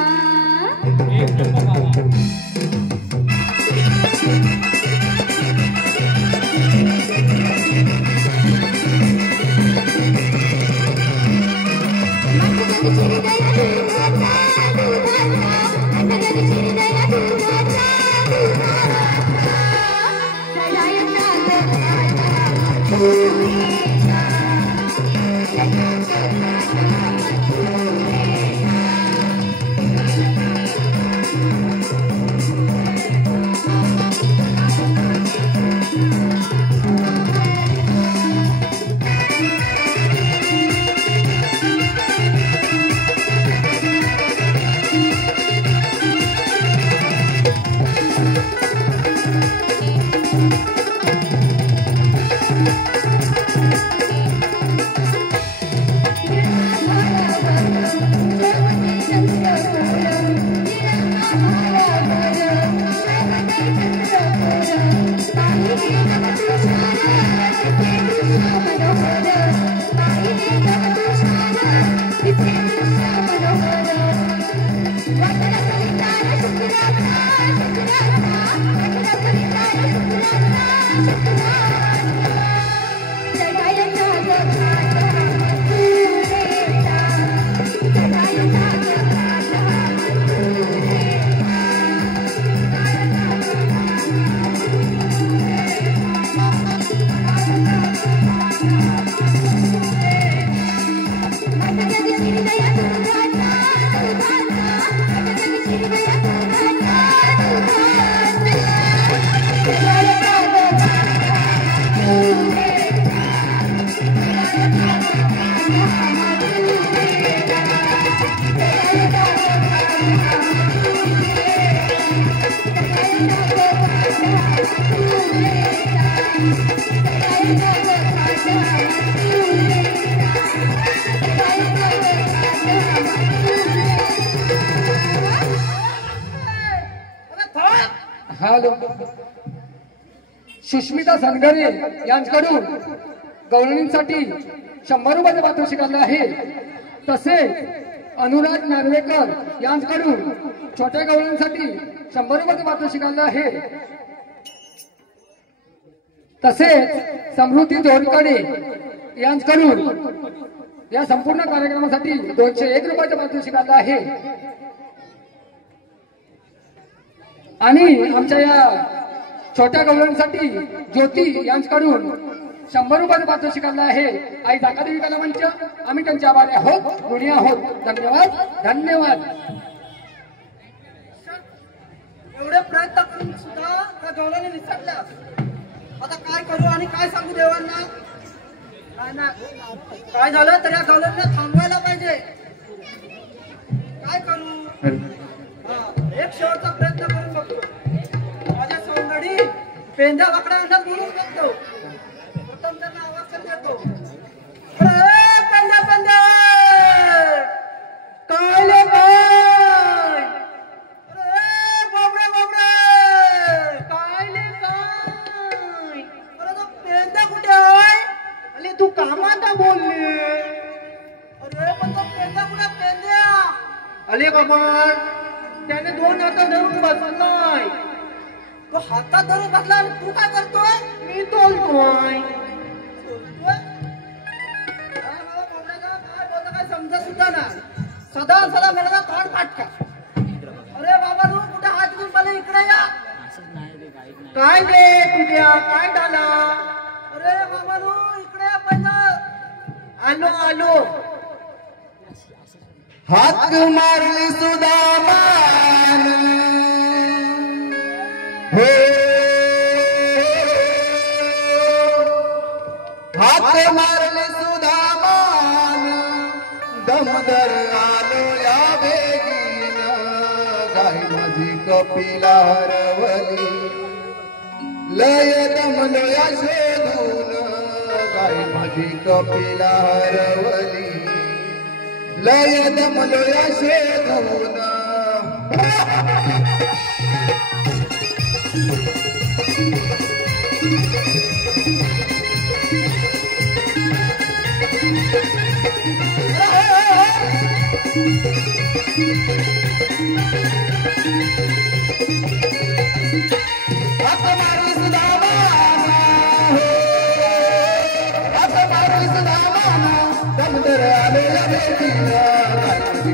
हॅलो, सुष्मिता सनगरे यांच्याकडून गवळणींसाठी 100 रुपयाचे पारितोषिक आले आहे. तसेच अनुराग नार्वेकर यांच्याकडून छोट्या गवळणींसाठी 100 रुपयाचे पारितोषिक आले आहे. तसेच समृद्धी दोरकडे यांच्याकडून या संपूर्ण कार्यक्रमासाठी 201 रुपयाचे पारितोषिक आले आहे. आणि आमच्या या छोट्या गवळणीसाठी ज्योती यांच्याकडून 100 रुपयाचे पारितोषिक आले आहे. आई दाकादेवी कला मंच, आम्ही त्यांचे आभारी आहोत, ऋणी आहोत. धन्यवाद, धन्यवाद. एवढे प्रयत्न करून सुद्धा त्या गवळणी निसटल्या. आता काय करू आणि काय सांगू देवांना? काय ना काय झालं तर या गवळणीला थांबवायला पाहिजे. काय करू? एक शेवटचा प्रयत्न करून बघतो. माझ्या सौंदर्य पेंद्या वाकड्या अंगात बोलून बघतो. प्रथम त्यांना आवाज करून देतो. पेंद्या पेंद्या काय ले काय? बोबडे बोबडे काय ले काय? अरे तो पेंद्या कुठे आहे? अरे तू कामात बोलले. अरे पण तो पेंद्या कुठे? पेंद्या अले बाबा, त्याने 2 हातात धरून बसलाय. तो हातात धरून बसला आणि तू काय करतोय? मी तोलतोय. काय बोलतो काय समजत सुद्धा ना. सदा सदा मला तोंड फाटका. अरे बाबा तू कुठे हात घेऊन मला इकडे या. काय दे तुझ्या काय झाला? अरे बाबा तू इकडे या पहिलं. आलो आलो. हात मारली सुदामान हो, हात मारली सुदामान दमदर आलो या बेगीन. गाय माझी कपिला हरवली लय दमलो या शोधून. गाय माझी कपिला हरवली लय दमलो या शोधून.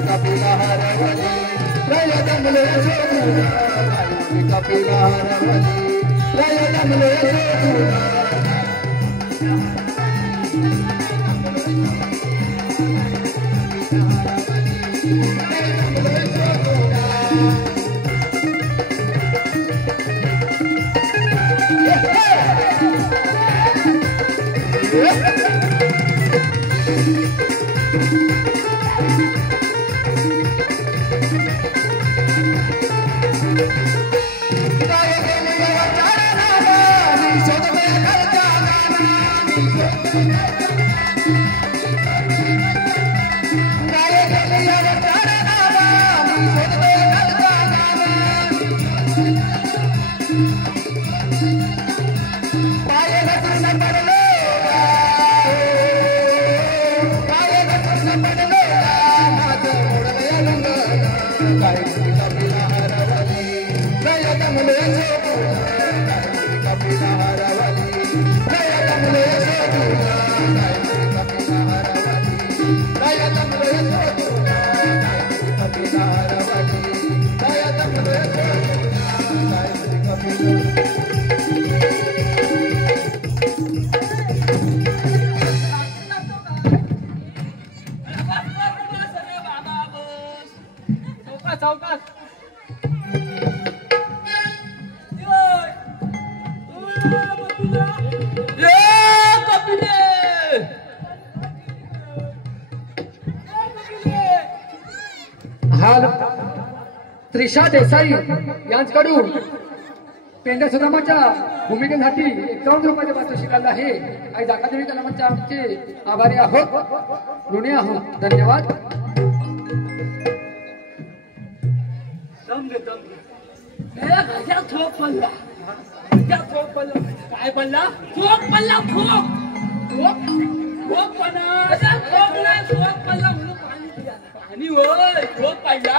कपिला हरवली लय दमलो या शोधून. कपिला हरवली लय दमलो या शोधून. कपिला हरवली हाल त्रिशा देसाई यांच्याकडून पेंड्या सुदामाच्या भूमिकेसाठी 51 रुपयाचे पारितोषिक आलं आहे. आई दाखादेवी कलामांचे आमचे आभारी आहोत, ऋणी आहोत. धन्यवाद. ठोक पडला काय पडला ठोक पडला ठोक ठोक ठोक पडला ठोक नाही ठोक पडला म्हणून पाणी होय ठोक पडला.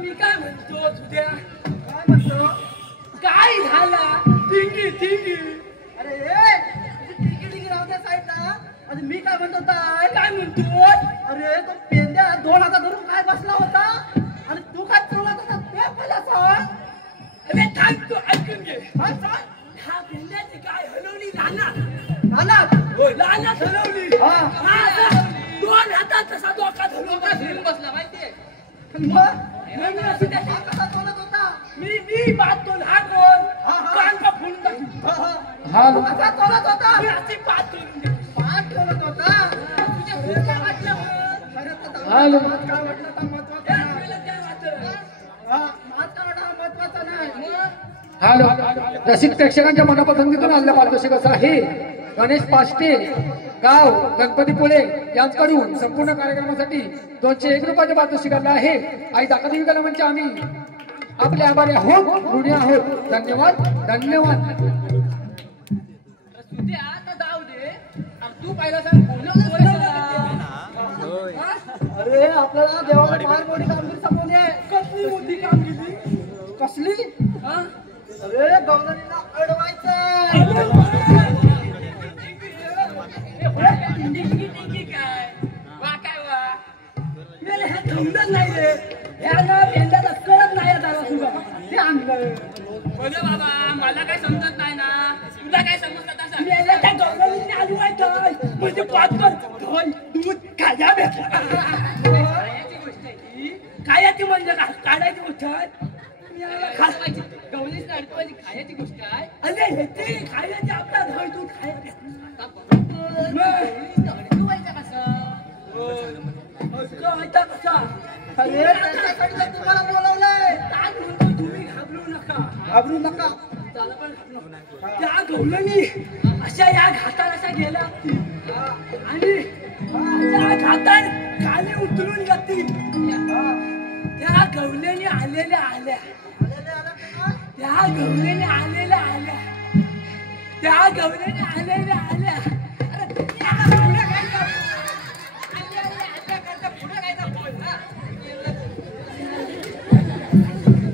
मी काय म्हणतो तुझ्या काय म्हणतो काय झाला टिंगी टिंगी अरे टिंगी टिंगी राहू द्या साईडला. अरे मी काय म्हणतो काय म्हणतो अरे तो पेंद्या 2 हातात धरून काय बसला होता आणि तू काय चोला होता ते मला सांग. अरे थांब तू ऐकून घे. हा सांग. हा पेंद्याची काय हलवली लानात होय लानात हलवली. हा 2 हातात तसा डोका धरून बसला माहितीये. मग असं त्या कसा चोलत होता मी बात तो हा कोण कान का फोन हाल कसा चोलत होता मी अशी बात चोलत होता. तुझ्या काय वाटलं हाल काय वाटलं का महत्वाचं नाही. हाल रसिक प्रेक्षकांच्या मनापसंतीतून आलेल्या पारितोषिकाचं आहे. गणेश पाष्टे गाव गणपतीपुळे यांच्याकडून संपूर्ण कार्यक्रमासाठी 201 रुपयाचे पारितोषिक आलं आहे. आई दाखादेवी कलामांचे आम्ही आपले आभारी आहोत, ऋणी आहोत. धन्यवाद. धन्यवाद. आता जाऊ दे तू पहिला सांग अरे आपल्याला देवाला फार मोठी कामगिरी समोर आहे. कसली मोठी कामगिरी कसली अरे गौरवीला अडवायचं काय वा काय वा मेले हे समजत नाही रे. ह्या पेंड्याला कळत नाही आता तुला ते आणलं म्हणजे बाबा मला काय समजत नाही ना तुला काय समजत असं मेले त्या गौरवीने अडवायचं म्हणजे पाच दूध खाया भेटला खायची म्हणजे काढायची गोष्ट आहे. गवळीच अडकवायची खायची गोष्ट आहे. अरे ह्याची खायची आपला घर दूध खायची अरे त्याच्यासाठी तुम्हाला बोलवलंय तुम्ही घाबरू नका त्या गवळणी अशा या घाटात अशा गेल्या आणि त्या घाटात खाली उतरून जातील. त्या गवळणी आलेल्या आल्या त्या गवळणी आलेल्या आल्या त्या गवळणी आलेल्या आल्या.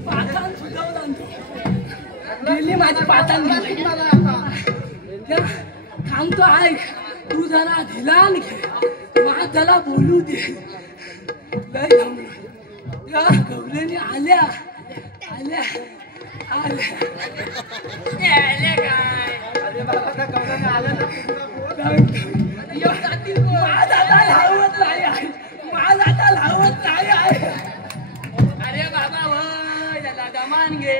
पातान सुजवला गेली माझी पातान गेली. सांगतो ऐक तू जरा धिलान घे मला त्याला बोलू दे. लय जमलं त्या गवळणी आल्या आल्या आल्या काय अरे बाबा त्या गवळणी आल्या माझा लावत नाही आहे माझा लावत नाही आहे. अरे बाबा वय त्याला दमान घे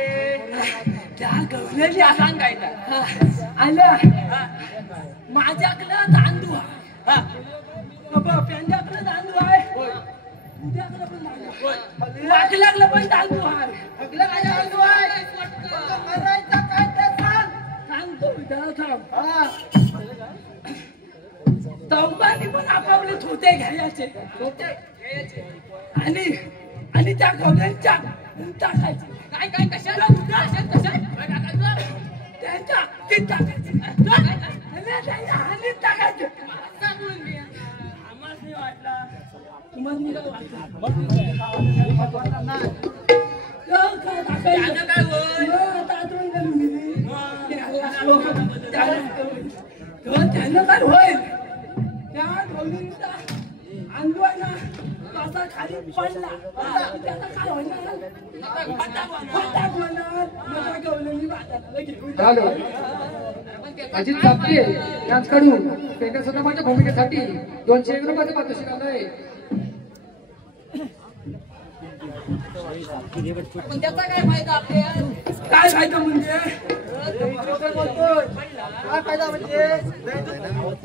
त्या गवळणी सांगायचं आल्या माझ्याकडं तांदूळ बाबा पेंड्याकडं तांदूळ आहे उद्याकडं पण तांदूळ वाकल्याकडं पण तांदूळ आहे. अगलं काय तांदूळ आहे करायचं काय ते सांगतो चौकांनी पण आपापले छोटे घ्यायचे आणि त्या गवळ्यांच्या टाकायचे काय काय कशाला त्यांच्या तीन टाकायचे टाकायचे आम्हाला नाही वाटला तुम्हाला काय वाटलं तुझं काय होईल त्या गवळणीचा अंजू आहे ना असा खाली पडला त्याचा काय होणार फटाक होणार माझ्या गवळणी बाजाराला घेऊन झालं अजित चापके यांच्याकडून त्यांच्या स्वतःच्या भूमिकेसाठी 201 रुपयाचं पारितोषिक आलंय. पण त्याचा काय फायदा आपल्याला काय फायदा म्हणजे काय फायदा म्हणजे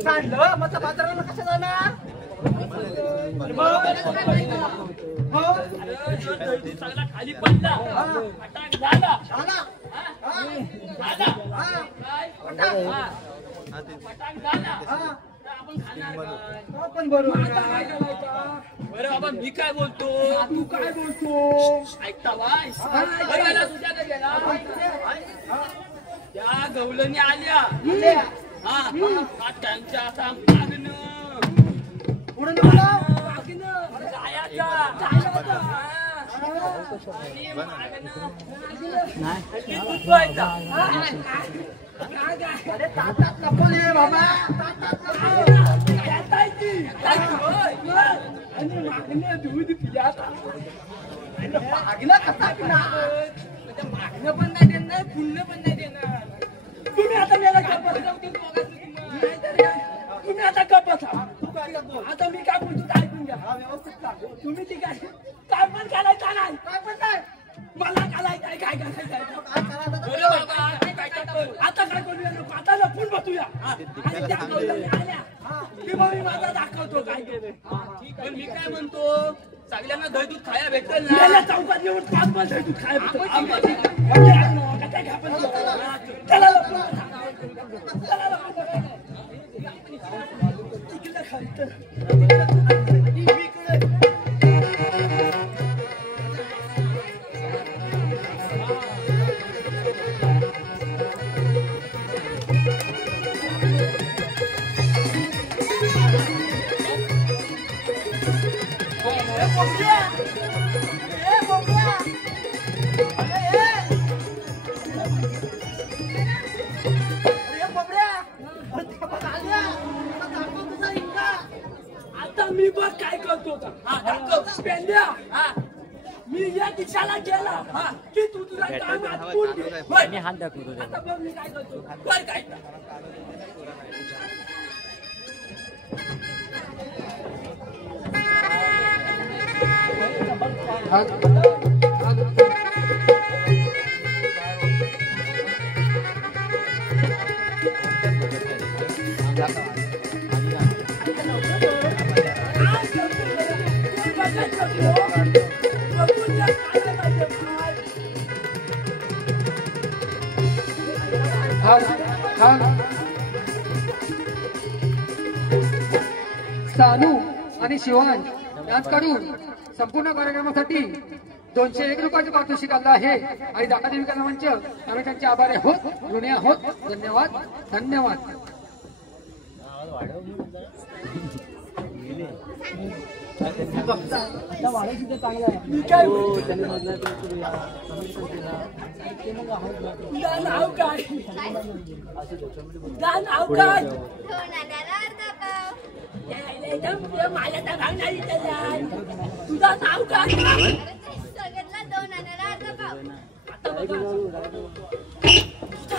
सांडलं मग बाजाराला कसं जाणार चांगला खाली पडला फटाक झाला फटाक झाला आपण खाणार काय पण बरोबर काय करायचं बरं बाबा मी काय बोलतो तू काय बोलतो ऐकता बाय तुझ्याकडे गेला त्या गवळणी आल्या हा त्यांच्या असा मागणं पुढे बाबा दूध पिया मागणं कसा मागणं पण नाही देणार पुण्य पण नाही देणार तुम्ही आता मला तुम्ही आता गप्प बसा आता मी काय बोलतो ऐकून घ्या तुम्ही ती काय पण करायचं नाही काय पण नाही मला करायचं आहे काय करायचं आता काय करूया नको आता लपून बसूया आणि त्या आल्या की मग मी माझा दाखवतो काय पण मी काय म्हणतो सगळ्यांना दही दूध खाया भेटेल ना चौकात येऊन 5 दही दूध खाया भेटेल चला मी बघ काय करतो पेंड्या मी या दिशेला गेला की तू तुझा काम आटपून घे मी हात दाखवतो आता बघ मी काय करतो बघ काय सानू आणि शिवान यांच्याकडून संपूर्ण कार्यक्रमासाठी 201 रुपयाचे पारितोषिक आलं आहे आणि दाकादेवी कला मंच आम्ही त्यांचे आभारी आहोत ऋणी आहोत. धन्यवाद धन्यवाद. नाव काय नाव काय माझ्या त्या भागणारी तुझं नाव काय तुझं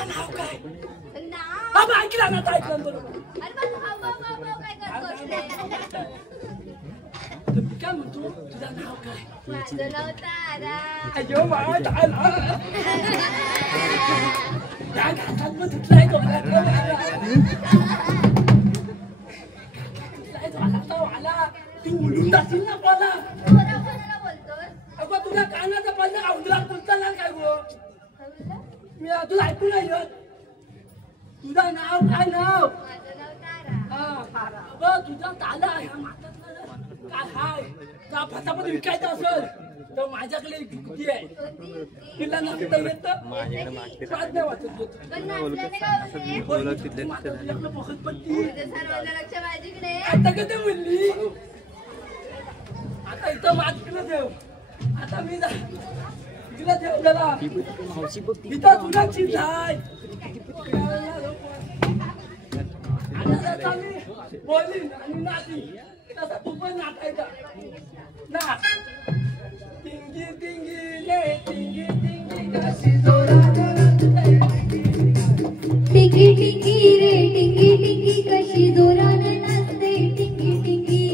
नाव काय ऐकला ना ऐकलं बरोबर काय म्हणतो तुझं नाव काय माझं नाव तारा अयो बाळा तारा त्या घाटात मग तुटलाय तू उडून जाशील ना मला अगं तुझ्या कानाचा पडला उंदरात बोलताना काय गो मी तुला ऐकून नाही तुझं नाव काय नाव अगं तुझा ताला ह्या मातातला काय हाय त्या फटाफट विकायचं असेल तर माझ्याकडे एक युक्ती आहे तिला नसता येत स्वाद नाही वाटत आता कधी म्हणली आता इथं माझ्याकडे देव आता मी तिला देव त्याला इथं तुला चिंता जसा मी बोलली आणि नाचली तसा तू पण नाचायचा नाच टिंगी टिंगी ले टिंगी टिंगी कशी जोरात नाचते टिंगी टिंगी रे टिंगी टिंगी कशी जोराने नाचते टिंगी टिंगी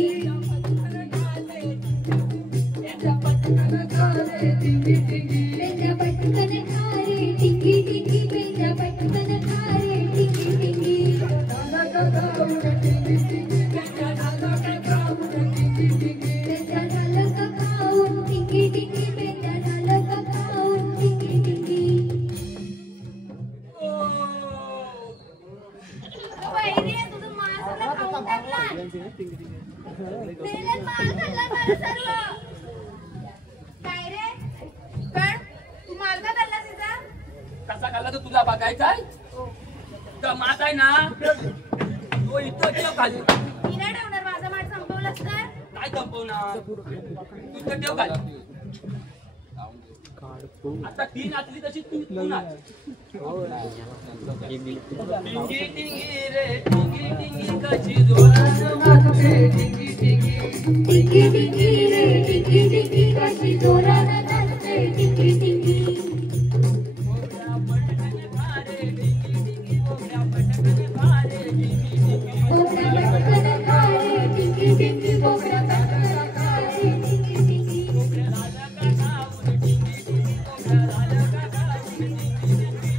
त्याच्या पटकन खाले टिंगी टिंगी पेंजा पटकन खा रे टिंगी टिंगी पेंजा पटकन खा रे टिंगी टिंगी झालं का खाऊ रे टिंगी टिंगी त्याच्या झालं का खाऊ रे टिंगी टिंगी पेंजा झालं का खाऊन टिंगी टिंगी पेंजा झालं का खाऊन टिंगी टिंगी वैरी तुझं माणसाला खाऊन टाकला मेलेत माल खाल्ला माझं सर्व काय रे पण तू माल का खाल्ला तिचा कसा खाल्ला तर तुला बघायचा आहे तर मात आहे ना तो इथं ठेव खाली मी नाही ठेवणार माझा माठ संपवलास तर काय संपवणार तू इथं ठेव खाली आता ती नाचली तशी तू नाच टिंगी टिंगी रे टिंगी टिंगी कशी जोरात नाचते टिंगी टिंगी टिंगी टिंगी रे टिंगी टिंगी कशी जोराने नाचते टिंगी टिंगी बोबड्या पटकन भारे टिंगी टिंगी बोबड्या पटकन भारे टिंगी टिंगी बोबड्या पटकन खा रे टिंगी टिंगी बोबड्या पटकन खा रे टिंगी टिंगी बोबड्या झालं का खाऊन टिंगी टिंगी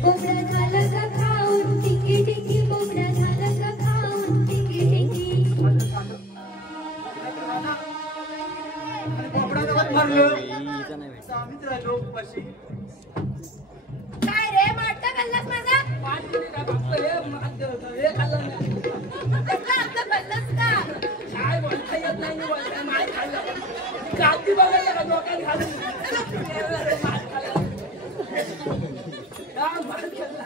बोबड्या झालं का खाऊन टिंगी टिंगी बोबड्या झालं का खाऊन टिंगी टिंगी बोबड्या झालं का खाऊन टिंगी टिंगी काय रे माठ का खाल्लास माझा पाणी का बाप हे मात हे खाल्लं नाही कसला आपलं खाल्लंस का काय बोलता येत नाही मी बोलता नाही खाल्लं काठी बघायला का लोकांनी खाल्लं मात खाल्लं हा मात खाल्ला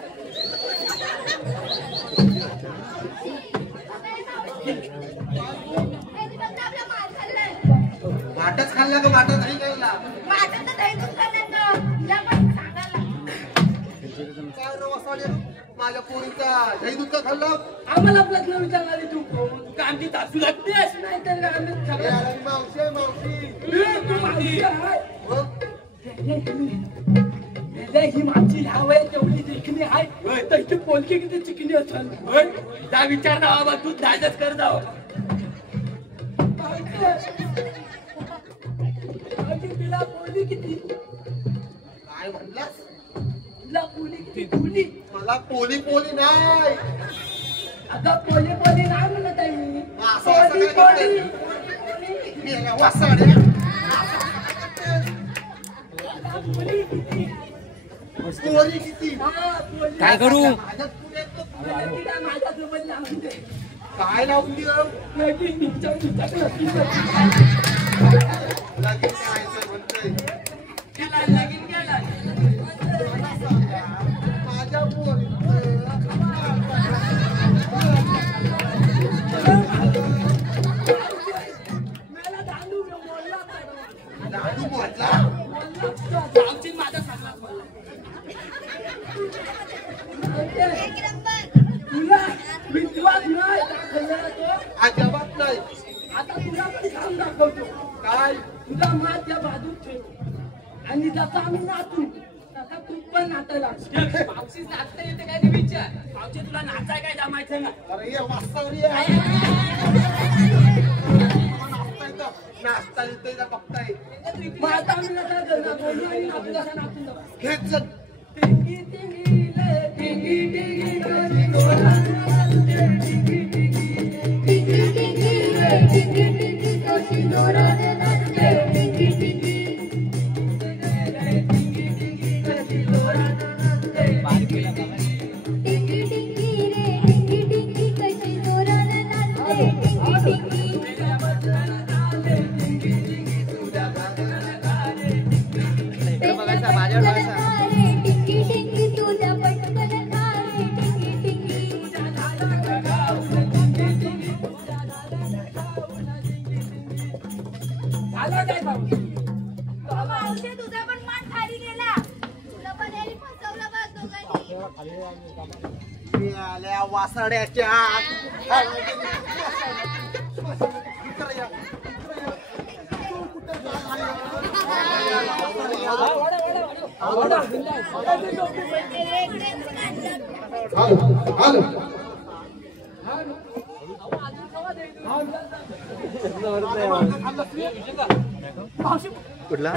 आपला माल खाल्लाय वाटच खाल्ला का वाटत नाही खाल्ला माझं तर दही दूध खाल्लं तुला पण सांगायला काय रे वसाडे माझ्या पोरीचा दही दूध का खाल्लं आम्हाला प्रश्न विचारणारी तू का आमची सासू लागतेस नाही तर आम्ही ए, सगळं अरे मावशी आहे, मावशी तू मावशी आहे. हो? ही माझी ह्याव आहे तेवढी चिकणी आहे तर इथे पोलकी किती चिकणी असेल त्या विचार ना बाबा तू दाजच कर जाव तिला पोली किती काय म्हणलास तिला पोली किती पोली मला पोली पोली नाही आता पोली पोली नाही म्हणत आहे मी असं असं पोली काय पोली मी याला वसाडे पोली किती पोरी किती काय करू माझ्यात तू येतो, तू येतो. माझ्यासोबत लावून दे काय लावून दिलं लगीन निघच्या लगीन करायचं म्हणतोय केला लगीन केला माझ्या पोरी मला दांडू बोलला दादू म्हटला आमची माझा सांगला तुला विश्वास नाही दाखवला तो अजिबात नाही आता तुला पण काम दाखवतो काय तुला माझ्या बाजूत ठेव आणि जसं आम्ही नाचू तसा तू पण नाचायला पावशीच नाचता येते काय ते विचार पावशी तुला नाचाय काय जमायचं ना अरे हे वास्तवरी आहे नाचता येतोय का बघताय मग आता आम्ही नका करणार बोलू आणि नाचू जसा नाचून जाऊ हेच जण. टिंगी टिंगी ले टिंगी टिंगी कशी डोळ्यात नाचते टिंगी टिंगी टिंगी टिंगी रे टिंगी टिंगी कशी जोराने नाचते टिंगी टिंगी टिंगी टिंगी रे टिंगी टिंगी कशी जोराने नाचते टिंगी टिंगी टिंगी टिंगी तुझ्या पटकन खा रे टिंगी टिंगी झालं काय पावशी मावशी तुझा पण मान खाली गेला तुला पण याने फसवलं बघ दोघांनी आल्या वासाड्याच्या कुठला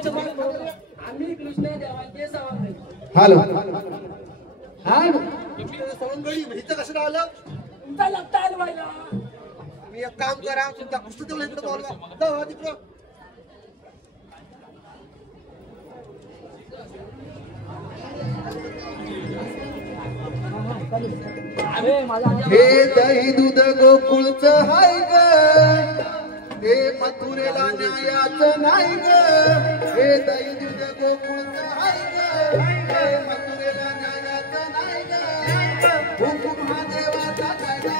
आम्ही कृष्ण देवाचे सवंगडी. हॅलो सवंगडी इथं कसं राहिलं तुमचा लग्न आलं व्हायला. मी एक काम करा तुमचा पुस्तक तेवढं इकडे बोलवा जाऊ तिकडं. हे दही दूध गोकुळचं हाय ग हे मथुरेला न्यायाचं नाही ग. हे दही दूध गोकुळचं हाय ग हे मथुरेला न्यायाचं नाही ग. हुकूम हा देवाचा कायदा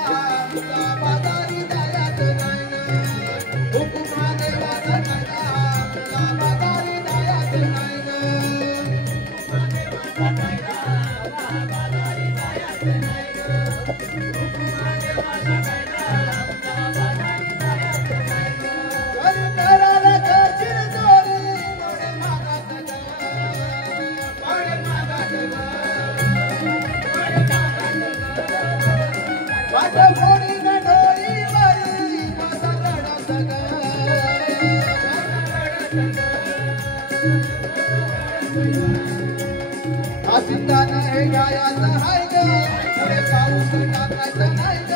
तुला बाजारी जायचं नाही ग. हुकूम हा देवाचा कायदा तुला बाजारी जायचं नाही ग. आसिंदानं हे गायाचं हाय ग पुढे पाऊस टाकायचं नाही ग.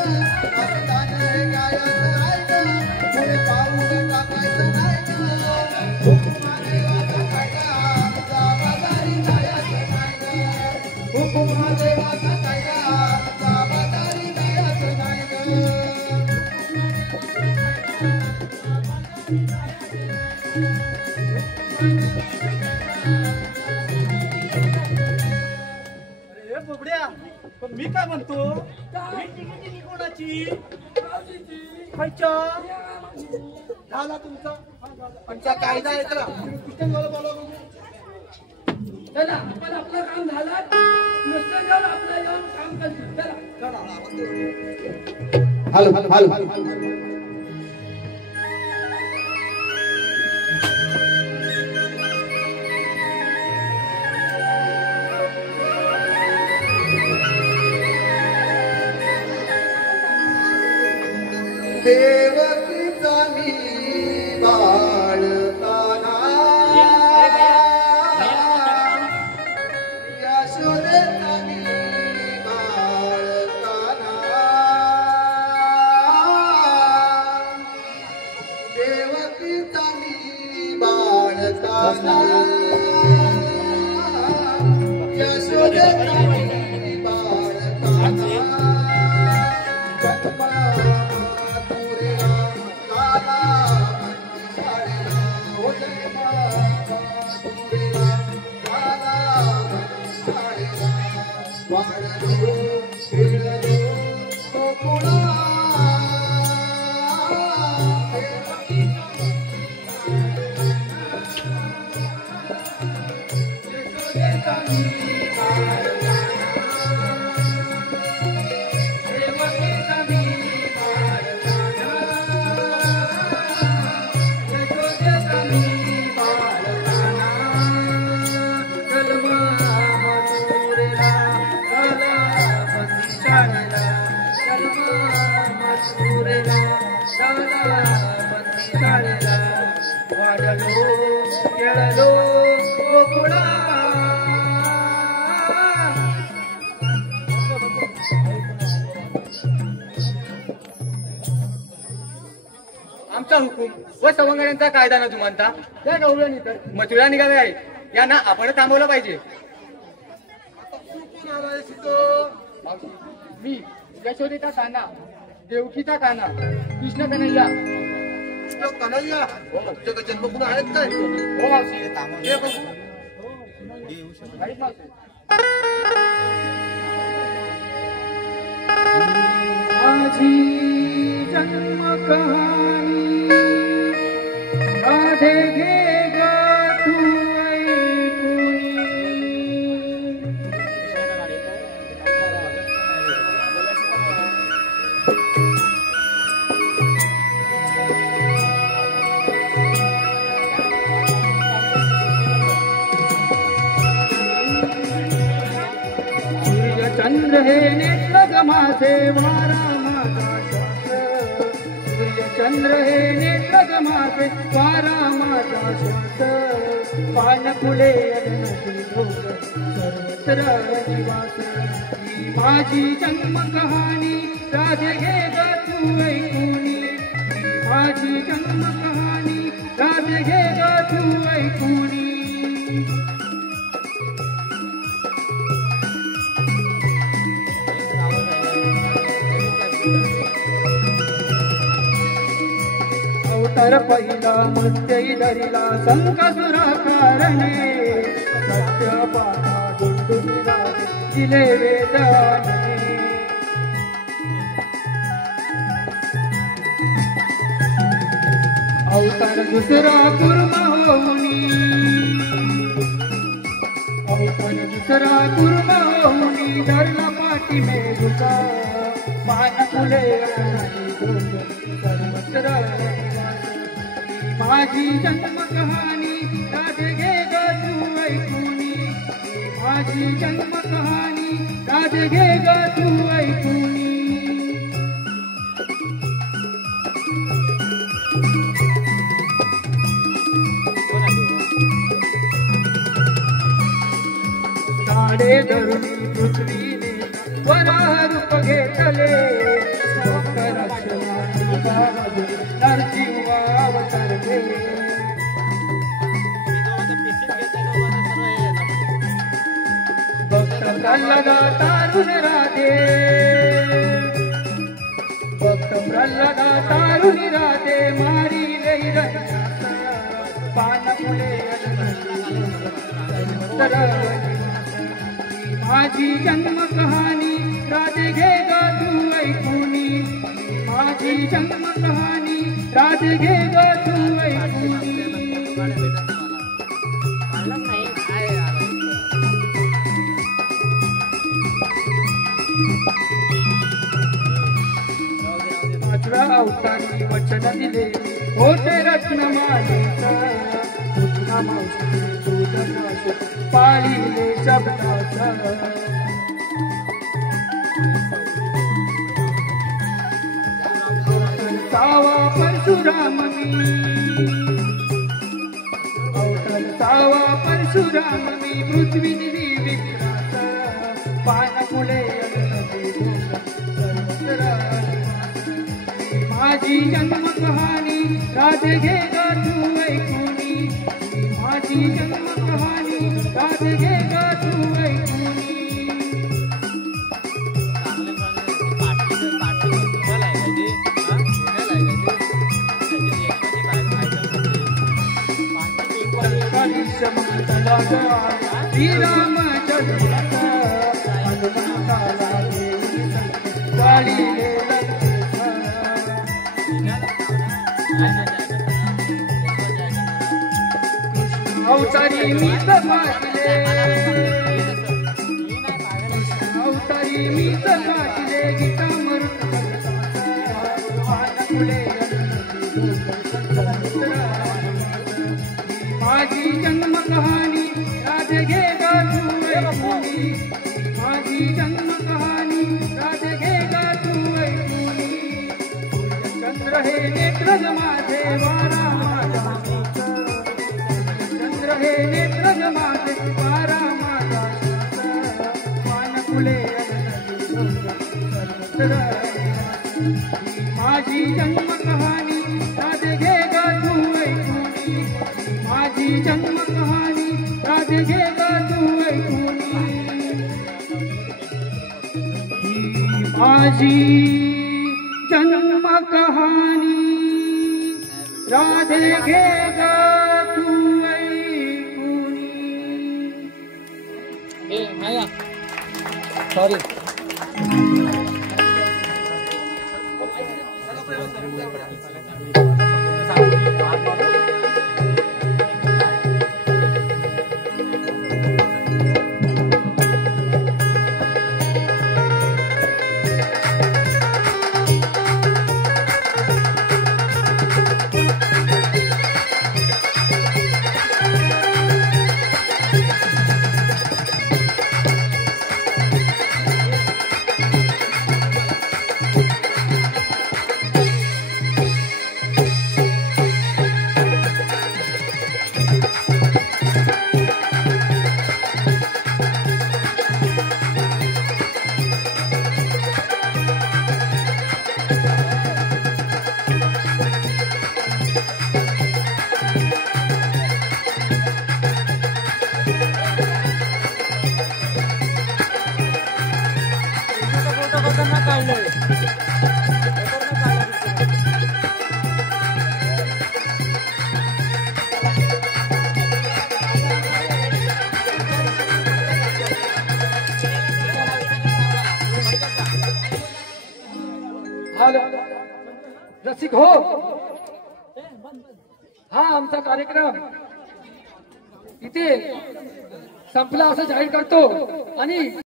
आसिंदानं हे गायाचं हाय ग पुढे पाऊस टाकायचं नाही ग. हुकुमा देवाचा कायदा तुला बाजारी जायचं नाही ग. हुकुमा देवाचा कायदा तुला बाजारी जायचं नाही ग. बुबड्या पण मी काय म्हणतो कोणाची खायच्या झाला तुमचा आमचा कायदा आहे चला किचन वाला बोलवा. चला आपण आपलं काम झालं. नुसतं जाऊन आपलं जाऊन काम करतो. चला हॅलो हॅलो हॅलो देवकीचा मी बाळकाना यशोदेचा मी बाळकाना देवकीचा मी बाळकाना यशोदेचा मी बाळकाना आमचा हुकूम व सवंगड्यांचा कायदा न जुमानता त्या गवळणी तर मथुरा निघाले आहे. यांना आपण थांबवलं पाहिजे. मी यशोदेचा काना, देवकीचा काना, कृष्ण कन्हैया कुठलं कन्हैया तुझ्याकडे जन्मगुण आहेत काय हो मावशी हे बघू आहेत मावशी. माझी जन्म कहाणी राधे घे ग तू ऐकुनी. सूर्य चंद्र हे नेत्र ग माझे वारा माझा श्वास. सूर्य चंद्र हे नेत्र ग माझे वारा माझा श्वास. पानफुले अननदी भोग सर्वत्र निवास. ही माझी जन्म कहाणी राधे घे ग तू ऐकुनी. ही माझी जन्म कहाणी राधे घे ग तू ऐकुनी. अवतार पहिला मत्स्यई धरिला संकसुरा कारणे. सत्य पाता दुंडुनीला दिले वेदाने. अवतार दुसरा कुर्म होऊनी. अवतार दुसरा कुर्म होऊनी धरला पाठी मेघुका. पानफुले अननदी भोग सर्वत्र निवास. माझी जन्म कहाणी राधे घे ग तू ऐकुनी. माझी जन्म कहाणी राधे घे ग तू ऐकुनी. ताडे धरुणी पृथ्वीने वराह रूप घेतले. भक्त रक्षमाचा नरसिंह अवतरले. भक्त प्रल्हादा तारुण राधे. भक्त प्रल्हादा तारुण राधे मारिले रण्यास. पानफुले अननदी सर्वत्र निवास. माझी जन्म कहाणी राधे घे ग तू ऐकुनी. माझी जन्म कहाणी राधे घे ग तू ऐकुनी. पाचव्या अवतारी वचन दिले होते रत्नमालेचा. तुझ्या मावशी दूधनाश पाळीले शब्दाचा. सावा परशुराम मी. अवतार सावा परशुराम मी पृथ्वी निधी विक्रांत. पानफुले अननदी भोग सर्वत्र निवास. माझी जन्म कहाणी राधे घे ग तू ऐकुनी. माझी जन्म कहाणी राधे घे ग तू ऐकुनी. श्रीराम चंद्राचा हनुमंताला देऊन गाडीले लंकेचा. अवतारी मी पाहिले. अवतारी मी पाहिले गीता मरुत पानफुले अननदी भोग सर्वत्र निवास. माझी जन्म कहाणी राधे घे ग तू ऐकुनी. माझी जन्म कहाणी राधे घे ग तू ऐकुनी. चंद्र हे नेत्र ग माझे वारा माझा श्वास. चंद्र हे नेत्र ग माझे वारा माझा श्वास. पानफुले अननदी भोग सर्वत्र निवास. माझी जन्म कहाणी राधे घे ग तू ऐकुनी. माझी जन्म कहाणी राधे घे ग तू ऐकुनी. माझी जन्म कहाणी राधे घे ग तू ऐकुनी. सॉरी रसिक हो. हा आमचा कार्यक्रम इथे संपला असं जाहीर करतो आणि